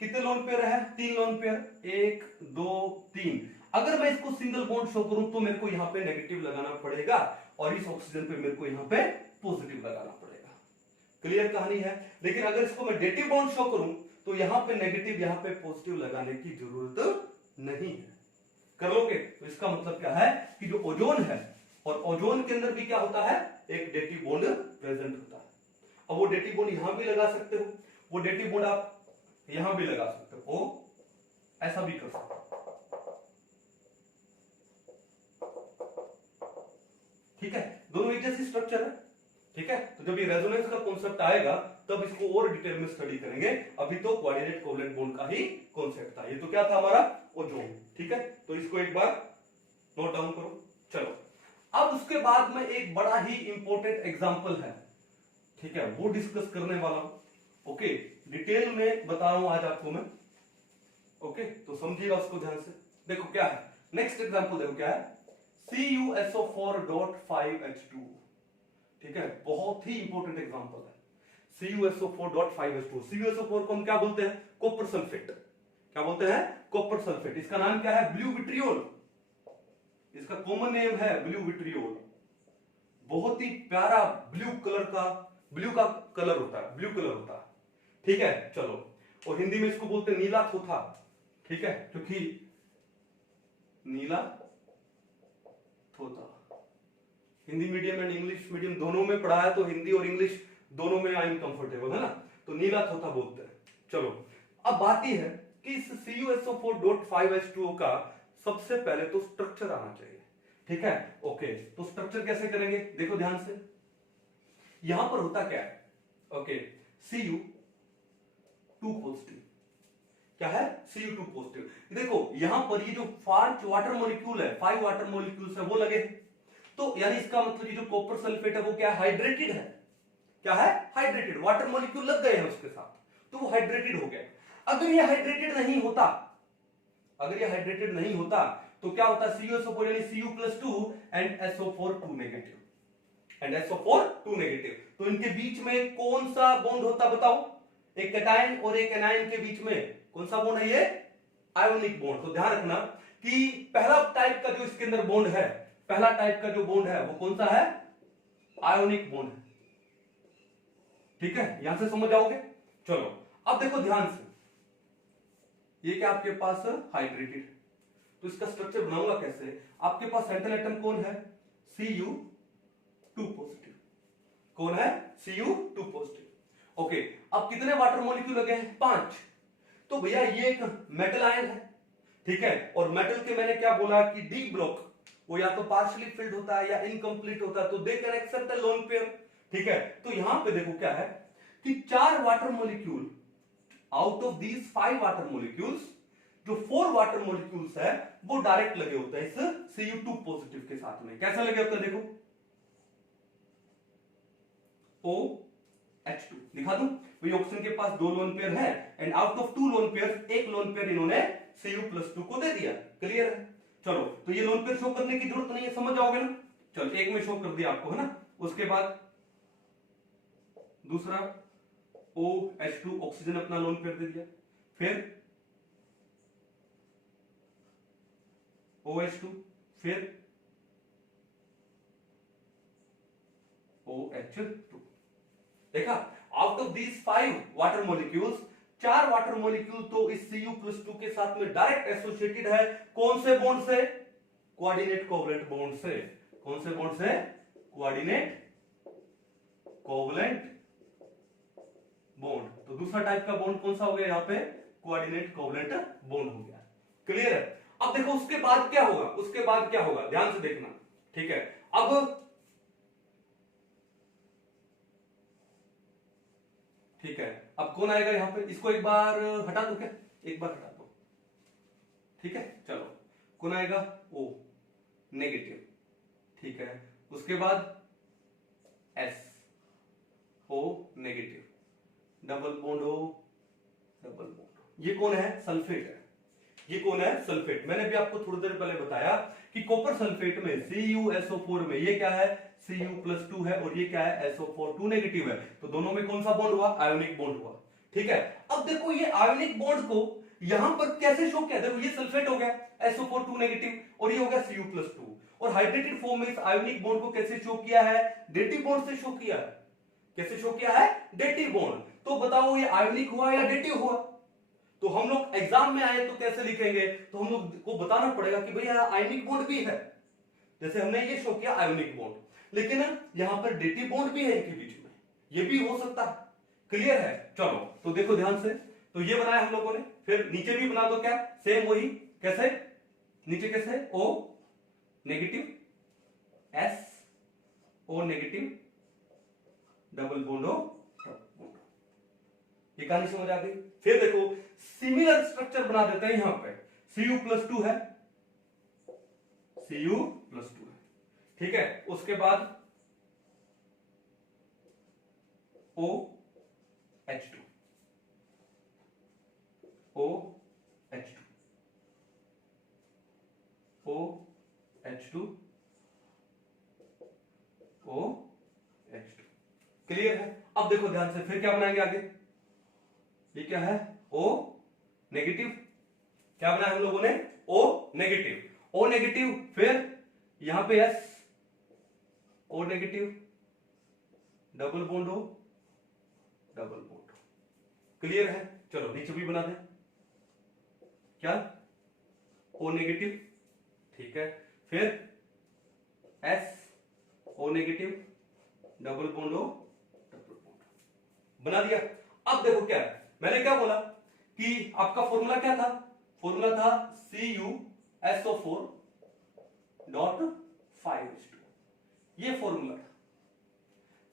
कितने लोन पेयर है, 3 लोन पेयर, 1 2 3। अगर मैं इसको सिंगल बॉन्ड शो करूं तो मेरे को यहां पे नेगेटिव लगाना पड़ेगा, और इस ऑक्सीजन पे मेरे को यहां पे पॉजिटिव लगाना पड़ेगा। क्लियर कहानी है। लेकिन अगर इसको मैं डेटिव बॉन्ड शो करूं तो यहां पे नेगेटिव यहां पे पॉजिटिव लगाने की जरूरत नहीं है। कर लोगे। तो इसका मतलब क्या है कि जो ओजोन है, और ओजोन के अंदर भी क्या होता है, एक डेटिव बॉन्ड प्रेजेंट होता है। अब वो डेटिव बॉन्ड यहां भी लगा सकते हो, वो डेटिव बॉन्ड आप यहां भी लगा सकते हो, ऐसा भी कर सकते हो। ठीक है, दोनों एक जैसी स्ट्रक्चर है। ठीक है, तो जब ये रेजोनेंस का कॉन्सेप्ट आएगा तब इसको और डिटेल में स्टडी करेंगे। अभी तो कोऑर्डिनेट कोवलेंट बॉन्ड का ही कॉन्सेप्ट था। ये तो क्या था हमारा, ओजोन। ठीक है, तो इसको एक बार नोट डाउन करो। चलो, अब उसके बाद में एक बड़ा ही इंपॉर्टेंट एग्जांपल है, ठीक है, वो डिस्कस करने वाला हूं। ओके, डिटेल में बता रहा हूं आज आपको मैं। ओके, तो समझिएगा उसको ध्यान से। देखो क्या है, नेक्स्ट एग्जांपल देखो क्या है, CuSO4.5H2। ठीक है, बहुत ही इंपॉर्टेंट एग्जांपल है CuSO4.5H2। CuSO4 को हम क्या बोलते हैं, कॉपर सल्फेट। क्या बोलते हैं, कॉपर सल्फेट। इसका नाम क्या है, ब्लू विट्रियोल। इसका कॉमन नेम है ब्लू विट्रियोल। बहुत ही प्यारा ब्लू कलर का, ब्लू का कलर होता है, ब्लू कलर होता है। ठीक है, चलो, और हिंदी में इसको बोलते हैं नीला थोथा। ठीक है, क्योंकि नीला थोथा, Hindi medium and English medium दोनों में पढ़ा है, तो हिंदी और इंग्लिश दोनों में आई एम कंफर्टेबल, है ना, तो नीला थोथा बोलते हैं। चलो, अब बात यह है कि इस CuSO4.5H2O का सबसे पहले तो स्ट्रक्चर आना चाहिए। ठीक है, ओके, तो स्ट्रक्चर कैसे करेंगे, देखो ध्यान से। यहां पर होता क्या है, ओके, Cu2 पॉजिटिव। क्या है, Cu2 पॉजिटिव। देखो यहां पर ये जो 5 वाटर मॉलिक्यूल है, 5 वाटर मॉलिक्यूल्स है वो लगे, तो यानी इसका मतलब ये जो कॉपर सल्फेट है वो क्या है, हाइड्रेटेड है। क्या है, हाइड्रेटेड, वाटर मॉलिक्यूल लग गए हैं उसके साथ, तो वो हाइड्रेटेड हो गया। अगर ये हाइड्रेटेड नहीं होता, अगर ये हाइड्रेटेड नहीं होता तो क्या होता, CuSO4 यानी Cu+2 and SO4 2 negative, and SO4 2 negative. तो इनके बीच में कौन सा बॉन्ड होता बताओ, एक कैटायन और एक एनायन के बीच में कौन सा बॉन्ड है, ये आयोनिक बॉन्ड। तो ध्यान रखना कि पहला टाइप का जो इसके अंदर बॉन्ड है, पहला टाइप का जो बॉन्ड है वो कौन सा है, आयोनिक बॉन्ड है। ठीक है, यहां से समझ जाओगे। चलो, अब देखो ध्यान से, ये क्या आपके पास हाइड्रेटेड, तो इसका स्ट्रक्चर बनाऊंगा कैसे, आपके पास सेंट्रल एटम कौन है, Cu2 पॉजिटिव। कौन है, Cu2 पॉजिटिव। ओके, अब कितने वाटर मॉलिक्यूल लगे हैं, 5। तो भैया ये एक मेटल आयन है, ठीक है। और मेटल के मैंने क्या बोला कि डी ब्लॉक वो या तो पार्शियली फिल्ड होता है या इनकम्प्लीट होता है, तो they can accept a lone pair. ठीक है, तो यहां पे देखो क्या है कि 4 water molecule out of these 5 water molecules, जो 4 वाटर मॉलिक्यूल्स है वो डायरेक्ट लगे होते हैं इस Cu2 पॉजिटिव के साथ में। कैसे लगे होते हैं देखो, OH2 दिखा दूं, वही ऑक्सीजन के पास 2 लोन पेयर है and out of 2 lone pair एक लोन पेयर इन्होंने Cu+2 को दे दिया। क्लियर है? चलो, तो ये लोन पेयर शो करने की जरूरत नहीं है, समझ जाओगे ना। चलो, एक में शो कर दिया आपको, है ना। उसके बाद दूसरा OH2 ऑक्सीजन अपना लोन पेयर दे दिया, फिर OH2, फिर OH2। देखा, out of these 5 water molecules 4 water molecule तो इस Cu+2 के साथ में डायरेक्ट एसोसिएटेड है। कौन से बॉन्ड से? कोऑर्डिनेट कोवलेंट बॉन्ड से। कौन से बॉन्ड से? Coordinate covalent bond. तो दूसरा टाइप का बॉन्ड कौन सा हो गया यहाँ पे? कोऑर्डिनेट कोवलेंट बॉन्ड हो गया। क्लियर है? अब देखो उसके बाद क्या होगा, उसके बाद क्या होगा, ध्यान से देखना। ठीक है, अब ठीक है, अब कौन आएगा यहां पे? इसको एक बार हटा दो क्या, एक बार हटा दो। ठीक है, चलो, कौन आएगा? O negative. ठीक है, उसके बाद S O negative, double bond O, double bond. ये कौन है? सल्फेट है। ये कौन है? सल्फेट। मैंने भी आपको थोड़ी देर पहले बताया कि कॉपर सल्फेट में CuSO4 में ये क्या है? Cu+2 है और ये क्या है? SO4 नेगेटिव है। तो दोनों में कौन सा बॉन्ड हुआ? आयोनिक बॉन्ड हुआ। ठीक है, अब देखो ये आयोनिक बॉन्ड को यहां पर कैसे शो किया? देखो ये सल्फेट हो गया SO4 नेगेटिव और ये हो गया Cu+2, और हाइड्रेटेड फॉर्म में इस आयोनिक बॉन्ड को कैसे शो किया है? डेटिव बॉन्ड से शो किया है। कैसे शो किया है? Dative bond. तो बताओ ये आयोनिक हुआ या डेटिव हुआ? तो हम लोग एग्जाम में आए तो कैसे लिखेंगे? तो हम लोग को बताना पड़ेगा कि भैया आयोनिक बॉन्ड भी है, जैसे हमने ये शो किया आयोनिक बॉन्ड, लेकिन यहां पर डेटिव बॉन्ड भी है इनके बीच में, ये भी हो सकता है। क्लियर है? चलो, तो देखो ध्यान से, तो ये बनाया हम लोगों ने, फिर नीचे भी बना दो क्या, सेम वही। कैसे? नीचे कैसे? O negative, S O negative, double bond O। ये कहानी समझ आ गई? फिर देखो सिमिलर स्ट्रक्चर बना देते हैं यहां पे। Cu+2 है, Cu+2 है। ठीक है, उसके बाद OH2, OH2, OH2, OH2। Clear है? अब देखो ध्यान से, फिर क्या बनाएंगे आगे? ये क्या है? O negative. क्या बनाया हम लोगों ने? O नेगेटिव, O नेगेटिव, फिर यहां पे S O negative, double bond O, double bond. Clear है? चलो नीचे भी बना दें। क्या? O negative. ठीक है, फिर S O negative, double bond O, double bond. बना दिया। अब देखो क्या है, मैंने क्या बोला कि आपका फॉर्मूला क्या था? फॉर्मूला था CuSO4 डॉट 5H2, ये फॉर्मूला था।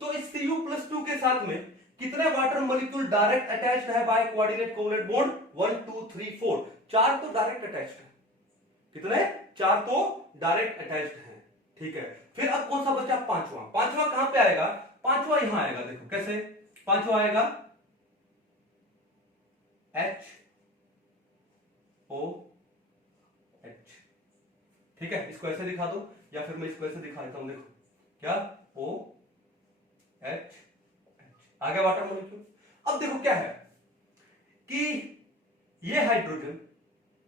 तो इस Cu+2 के साथ में कितने वाटर मॉलिक्यूल डायरेक्ट अटैच्ड है बाय कोऑर्डिनेट कोवलेंट बॉन्ड? 1 2 3 4, 4 तो डायरेक्ट अटैच्ड है। कितने? 4 तो डायरेक्ट अटैच्ड है। ठीक है, फिर अब कौन सा बचा? पांचवा। पांचवा कहां पे आएगा? पांचवा यहां आएगा। देखो कैसे पांचवा आएगा? H O H। ठीक है, इसको ऐसे दिखा दो या फिर मैं इसको ऐसे दिखा देता हूं। देखो क्या? O H H आ गया वाटर मॉलिक्यूल। अब देखो क्या है कि ये हाइड्रोजन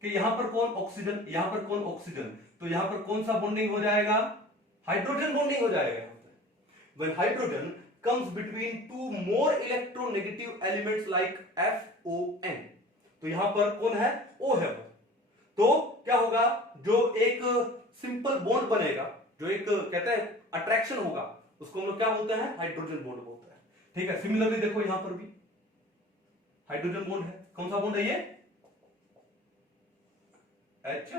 कि यहां पर कौन? ऑक्सीजन, यहां पर कौन? ऑक्सीजन। तो यहां पर कौन सा बॉन्डिंग हो जाएगा? हाइड्रोजन बॉन्डिंग हो जाएगा यहां पे। When hydrogen comes between two more electronegative elements like FON, तो यहां पर कौन है? O है। तो क्या होगा? जो एक सिंपल बॉन्ड बनेगा, जो एक कहते हैं अट्रैक्शन होगा, उसको हम लोग क्या बोलते हैं? हाइड्रोजन बॉन्ड बोलते हैं। ठीक है, सिमिलरली देखो यहां पर भी हाइड्रोजन बॉन्ड है। कौन सा बॉन्ड है ये? H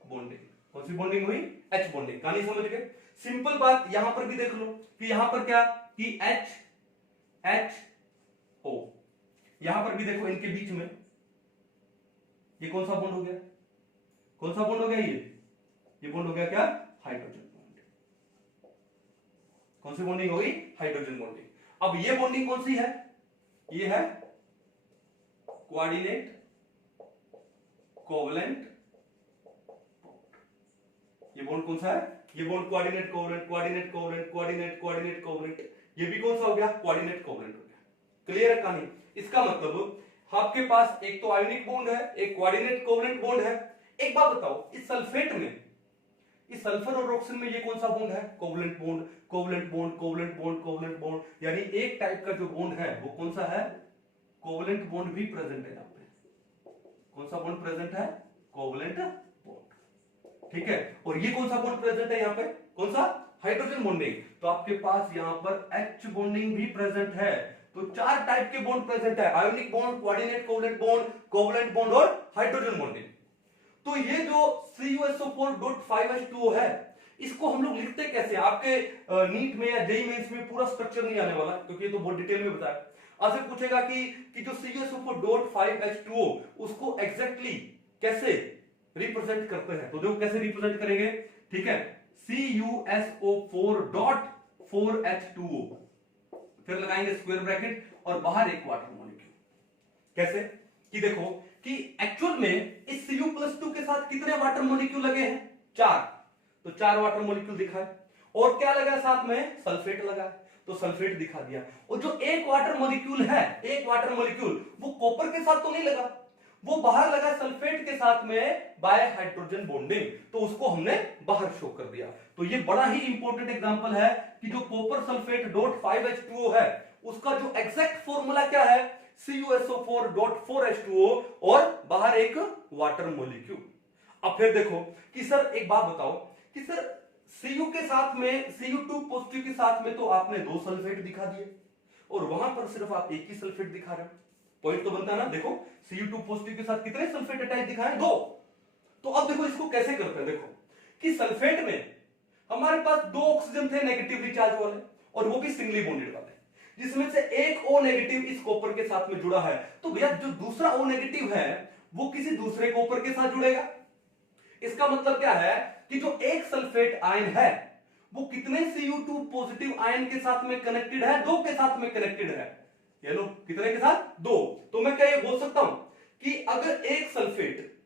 bonding. कौन सी बॉन्डिंग हुई? H bonding. कहानी समझ गए? सिंपल बात यहां पर भी देख लो कि यहां पर क्या कि एच एच ओ, यहां पर भी देखो इनके बीच में ये कौन सा बॉन्ड हो गया? कौन सा बॉन्ड हो गया? ये बॉन्ड हो गया क्या? Hydrogen bond. कौन सी बॉन्डिंग होगी? Hydrogen bonding. अब ये बॉन्डिंग कौन सी है? ये है कोऑर्डिनेट कोवलेंट। ये बॉन्ड कौन सा है? ये bond coordinate covalent, coordinate covalent, coordinate coordinate covalent. ये भी कौन सा हो गया? कोऑर्डिनेट कोवलेंट हो गया। क्लियर है कहानी? इसका मतलब आपके पास एक तो आयोनिक बॉन्ड है, एक कोऑर्डिनेट कोवलेंट बॉन्ड है। एक बात बताओ, इस सल्फेट में, इस सल्फर और ऑक्सीजन में ये कौन सा बॉन्ड है? Covalent bond, covalent bond, covalent bond, covalent bond. यानी एक टाइप का जो बॉन्ड है वो कौन सा है? कोवलेंट बॉन्ड भी प्रेजेंट है यहां पे। कौन सा बॉन्ड प्रेजेंट है? Covalent bond. ठीक है, और ये कौन सा बॉन्ड प्रेजेंट है यहां पे? कौन सा? Hydrogen bonding. तो आपके पास यहां पर एच बॉन्डिंग भी प्रेजेंट है। तो चार टाइप के बॉन्ड प्रेजेंट है, ionic bond, coordinate covalent bond, covalent bond और हाइड्रोजन बॉन्डिंग। तो ये जो CuSO4.5H2O है, इसको हम लोग लिखते कैसे? आपके नीट में या जेईई मेंस में पूरा स्ट्रक्चर नहीं आने वाला, क्योंकि ये तो बहुत डिटेल में बताया। आपसे पूछेगा कि जो CuSO4.5H2O उसको एग्जैक्टली कैसे रिप्रेजेंट करते हैं। तो देखो कैसे रिप्रेजेंट करेंगे। ठीक है, CuSO4.4H2O, फिर लगाएंगे स्क्वायर ब्रैकेट और बाहर एक वाटर मॉलिक्यूल। कैसे? कि देखो कि एक्चुअल में इस Cu+2 के साथ कितने वाटर मॉलिक्यूल लगे हैं? 4। तो 4 वाटर मॉलिक्यूल दिखा है। और क्या लगा साथ में? सल्फेट लगा, तो सल्फेट दिखा दिया। और जो एक वाटर मॉलिक्यूल है, एक वाटर मॉलिक्यूल वो कॉपर के साथ तो नहीं लगा, वो बाहर लगा सल्फेट के साथ में बाय हाइड्रोजन बॉन्डिंग, तो उसको हमने बाहर शो कर दिया। तो ये बड़ा ही इंपॉर्टेंट एग्जांपल है कि जो कॉपर सल्फेट .5H2O है उसका जो एग्जैक्ट फॉर्मूला क्या है? CuSO4.4H2O और बाहर एक वाटर मॉलिक्यूल। अब फिर देखो कि सर एक बात बताओ कि सर Cu के साथ में, Cu2 पॉजिटिव के साथ में तो आपने 2 सल्फेट दिखा दिए और वहां पर सिर्फ आप एक ही सल्फेट दिखा रहे हो। पॉइंट तो बनता है ना? देखो Cu2 पॉजिटिव के साथ कितने सल्फेट अटैच दिखाए? 2। तो अब देखो इसको कैसे करते हैं। देखो कि सल्फेट में हमारे पास 2 ऑक्सीजन थे नेगेटिवली चार्ज वाले, और वो भी सिंगली बॉन्डेड वाले, जिसमें से एक O नेगेटिव इस कॉपर के साथ में जुड़ा है। तो भैया जो दूसरा O नेगेटिव है वो किसी दूसरे कॉपर के साथ जुड़ेगा। इसका मतलब क्या है कि जो एक सल्फेट आयन है वो कितने Cu2 पॉजिटिव आयन के साथ में कनेक्टेड है? 2 के साथ में कनेक्टेड है। ये लो कितने के साथ? 2। तो मैं क्या ये बोल सकता हूं कि अगर एक सल्फेट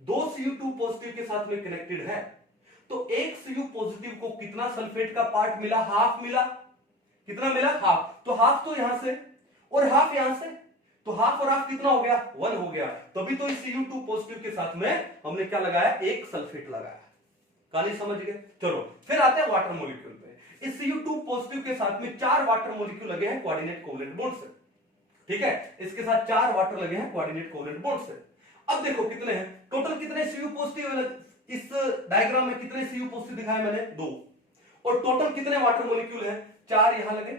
2 Cu2 पॉजिटिव के साथ में कनेक्टेड है तो एक Cu पॉजिटिव को कितना सल्फेट का पार्ट मिला? हाफ मिला। कितना मिला? हाफ। तो हाफ तो यहां से और हाफ यहां से, तो हाफ और हाफ कितना हो गया? 1 हो गया। तभी तो इस Cu2 पॉजिटिव के साथ में हमने क्या लगाया? एक सल्फेट लगाया। कहानी समझ गए? चलो फिर आते हैं वाटर मॉलिक्यूल पे। इस Cu2 पॉजिटिव के साथ में 4 वाटर मॉलिक्यूल लगे हैं कोऑर्डिनेट कोवलेंट बॉन्ड से। ठीक है, इसके साथ 4 वाटर लगे हैं कोऑर्डिनेट कोवलेंट बॉन्ड से। अब देखो कितने हैं टोटल, कितने Cu पॉजिटिव, इस डायग्राम में कितने Cu पॉजिटिव दिखाए मैंने? 2। और टोटल कितने वाटर मॉलिक्यूल हैं? 4 यहां लगे,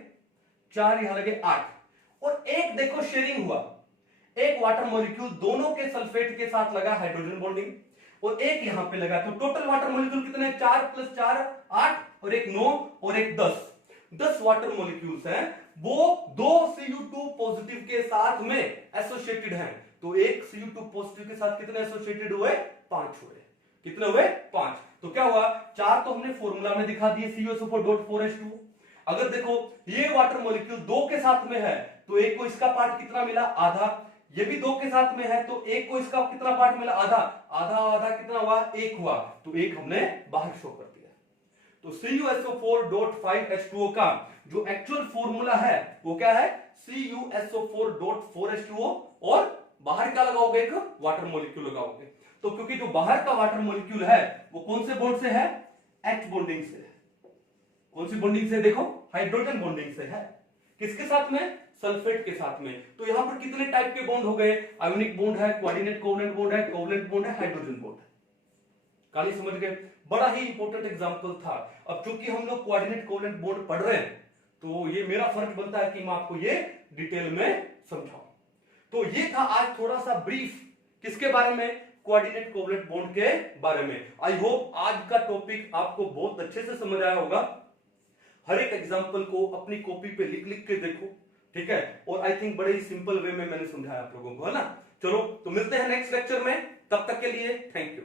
4 यहां लगे, 8। और एक देखो शेयरिंग हुआ, एक वाटर मॉलिक्यूल दोनों के सल्फेट के साथ लगा हाइड्रोजन बॉन्डिंग, और एक यहां पे लगा। तो टोटल वाटर मॉलिक्यूल कितने? 4 + 4 8, और एक 9 और एक 10। 10 वाटर मॉलिक्यूल्स हैं, वो 2 Cu2 पॉजिटिव के साथ में एसोसिएटेड हैं। तो एक Cu2 पॉजिटिव के साथ कितने एसोसिएटेड हुए? 5 हुए। कितने हुए? 5। तो क्या हुआ? 4 तो हमने फॉर्मूला में दिखा दिए CuSO4.4H2O। अगर देखो ये वाटर मॉलिक्यूल 2 के साथ में है तो एक को इसका पार्ट कितना मिला? आधा। ये भी 2 के साथ में है तो एक को इसका कितना पार्ट मिला? आधा। आधा आधा कितना हुआ? 1 हुआ। तो एक हमने बाहर शो कर दिया। तो CuSO4.5H2O का जो एक्चुअल फॉर्मूला है वो क्या है? CuSO4.4H2O, और बाहर क्या लगाओगे? एक वाटर मॉलिक्यूल लगाओगे। तो क्योंकि जो बाहर का वाटर मॉलिक्यूल है वो कौन से बॉन्ड से है? H बॉन्डिंग से है। कौन सी बॉन्डिंग से? देखो हाइड्रोजन बॉन्डिंग से है। किसके साथ में? सल्फेट के साथ में। तो यहां पर कितने टाइप के बॉन्ड हो गए? आयोनिक बॉन्ड है, कोऑर्डिनेट कोवलेंट बॉन्ड है, कोवलेंट बॉन्ड है, हाइड्रोजन बॉन्ड है। कहानी समझ गए? बड़ा ही इंपॉर्टेंट एग्जांपल था। अब चूंकि हम लोग कोऑर्डिनेट कोवलेंट बॉन्ड पढ़ रहे हैं तो ये मेरा फर्ज बनता है कि मैं आपको ये डिटेल में समझाऊं। तो ये था आज थोड़ा सा ब्रीफ किसके बारे में? कोऑर्डिनेट कोवलेंट बॉन्ड के बारे में। आई होप आज का टॉपिक आपको बहुत अच्छे से समझ आया होगा। हर एक एग्जांपल को अपनी कॉपी पे लिख लिख के देखो, ठीक है, और आई थिंक बड़े ही सिंपल वे में मैंने समझाया आप लोगों को, है ना। चलो तो मिलते हैं नेक्स्ट लेक्चर में, तब तक के लिए थैंक यू।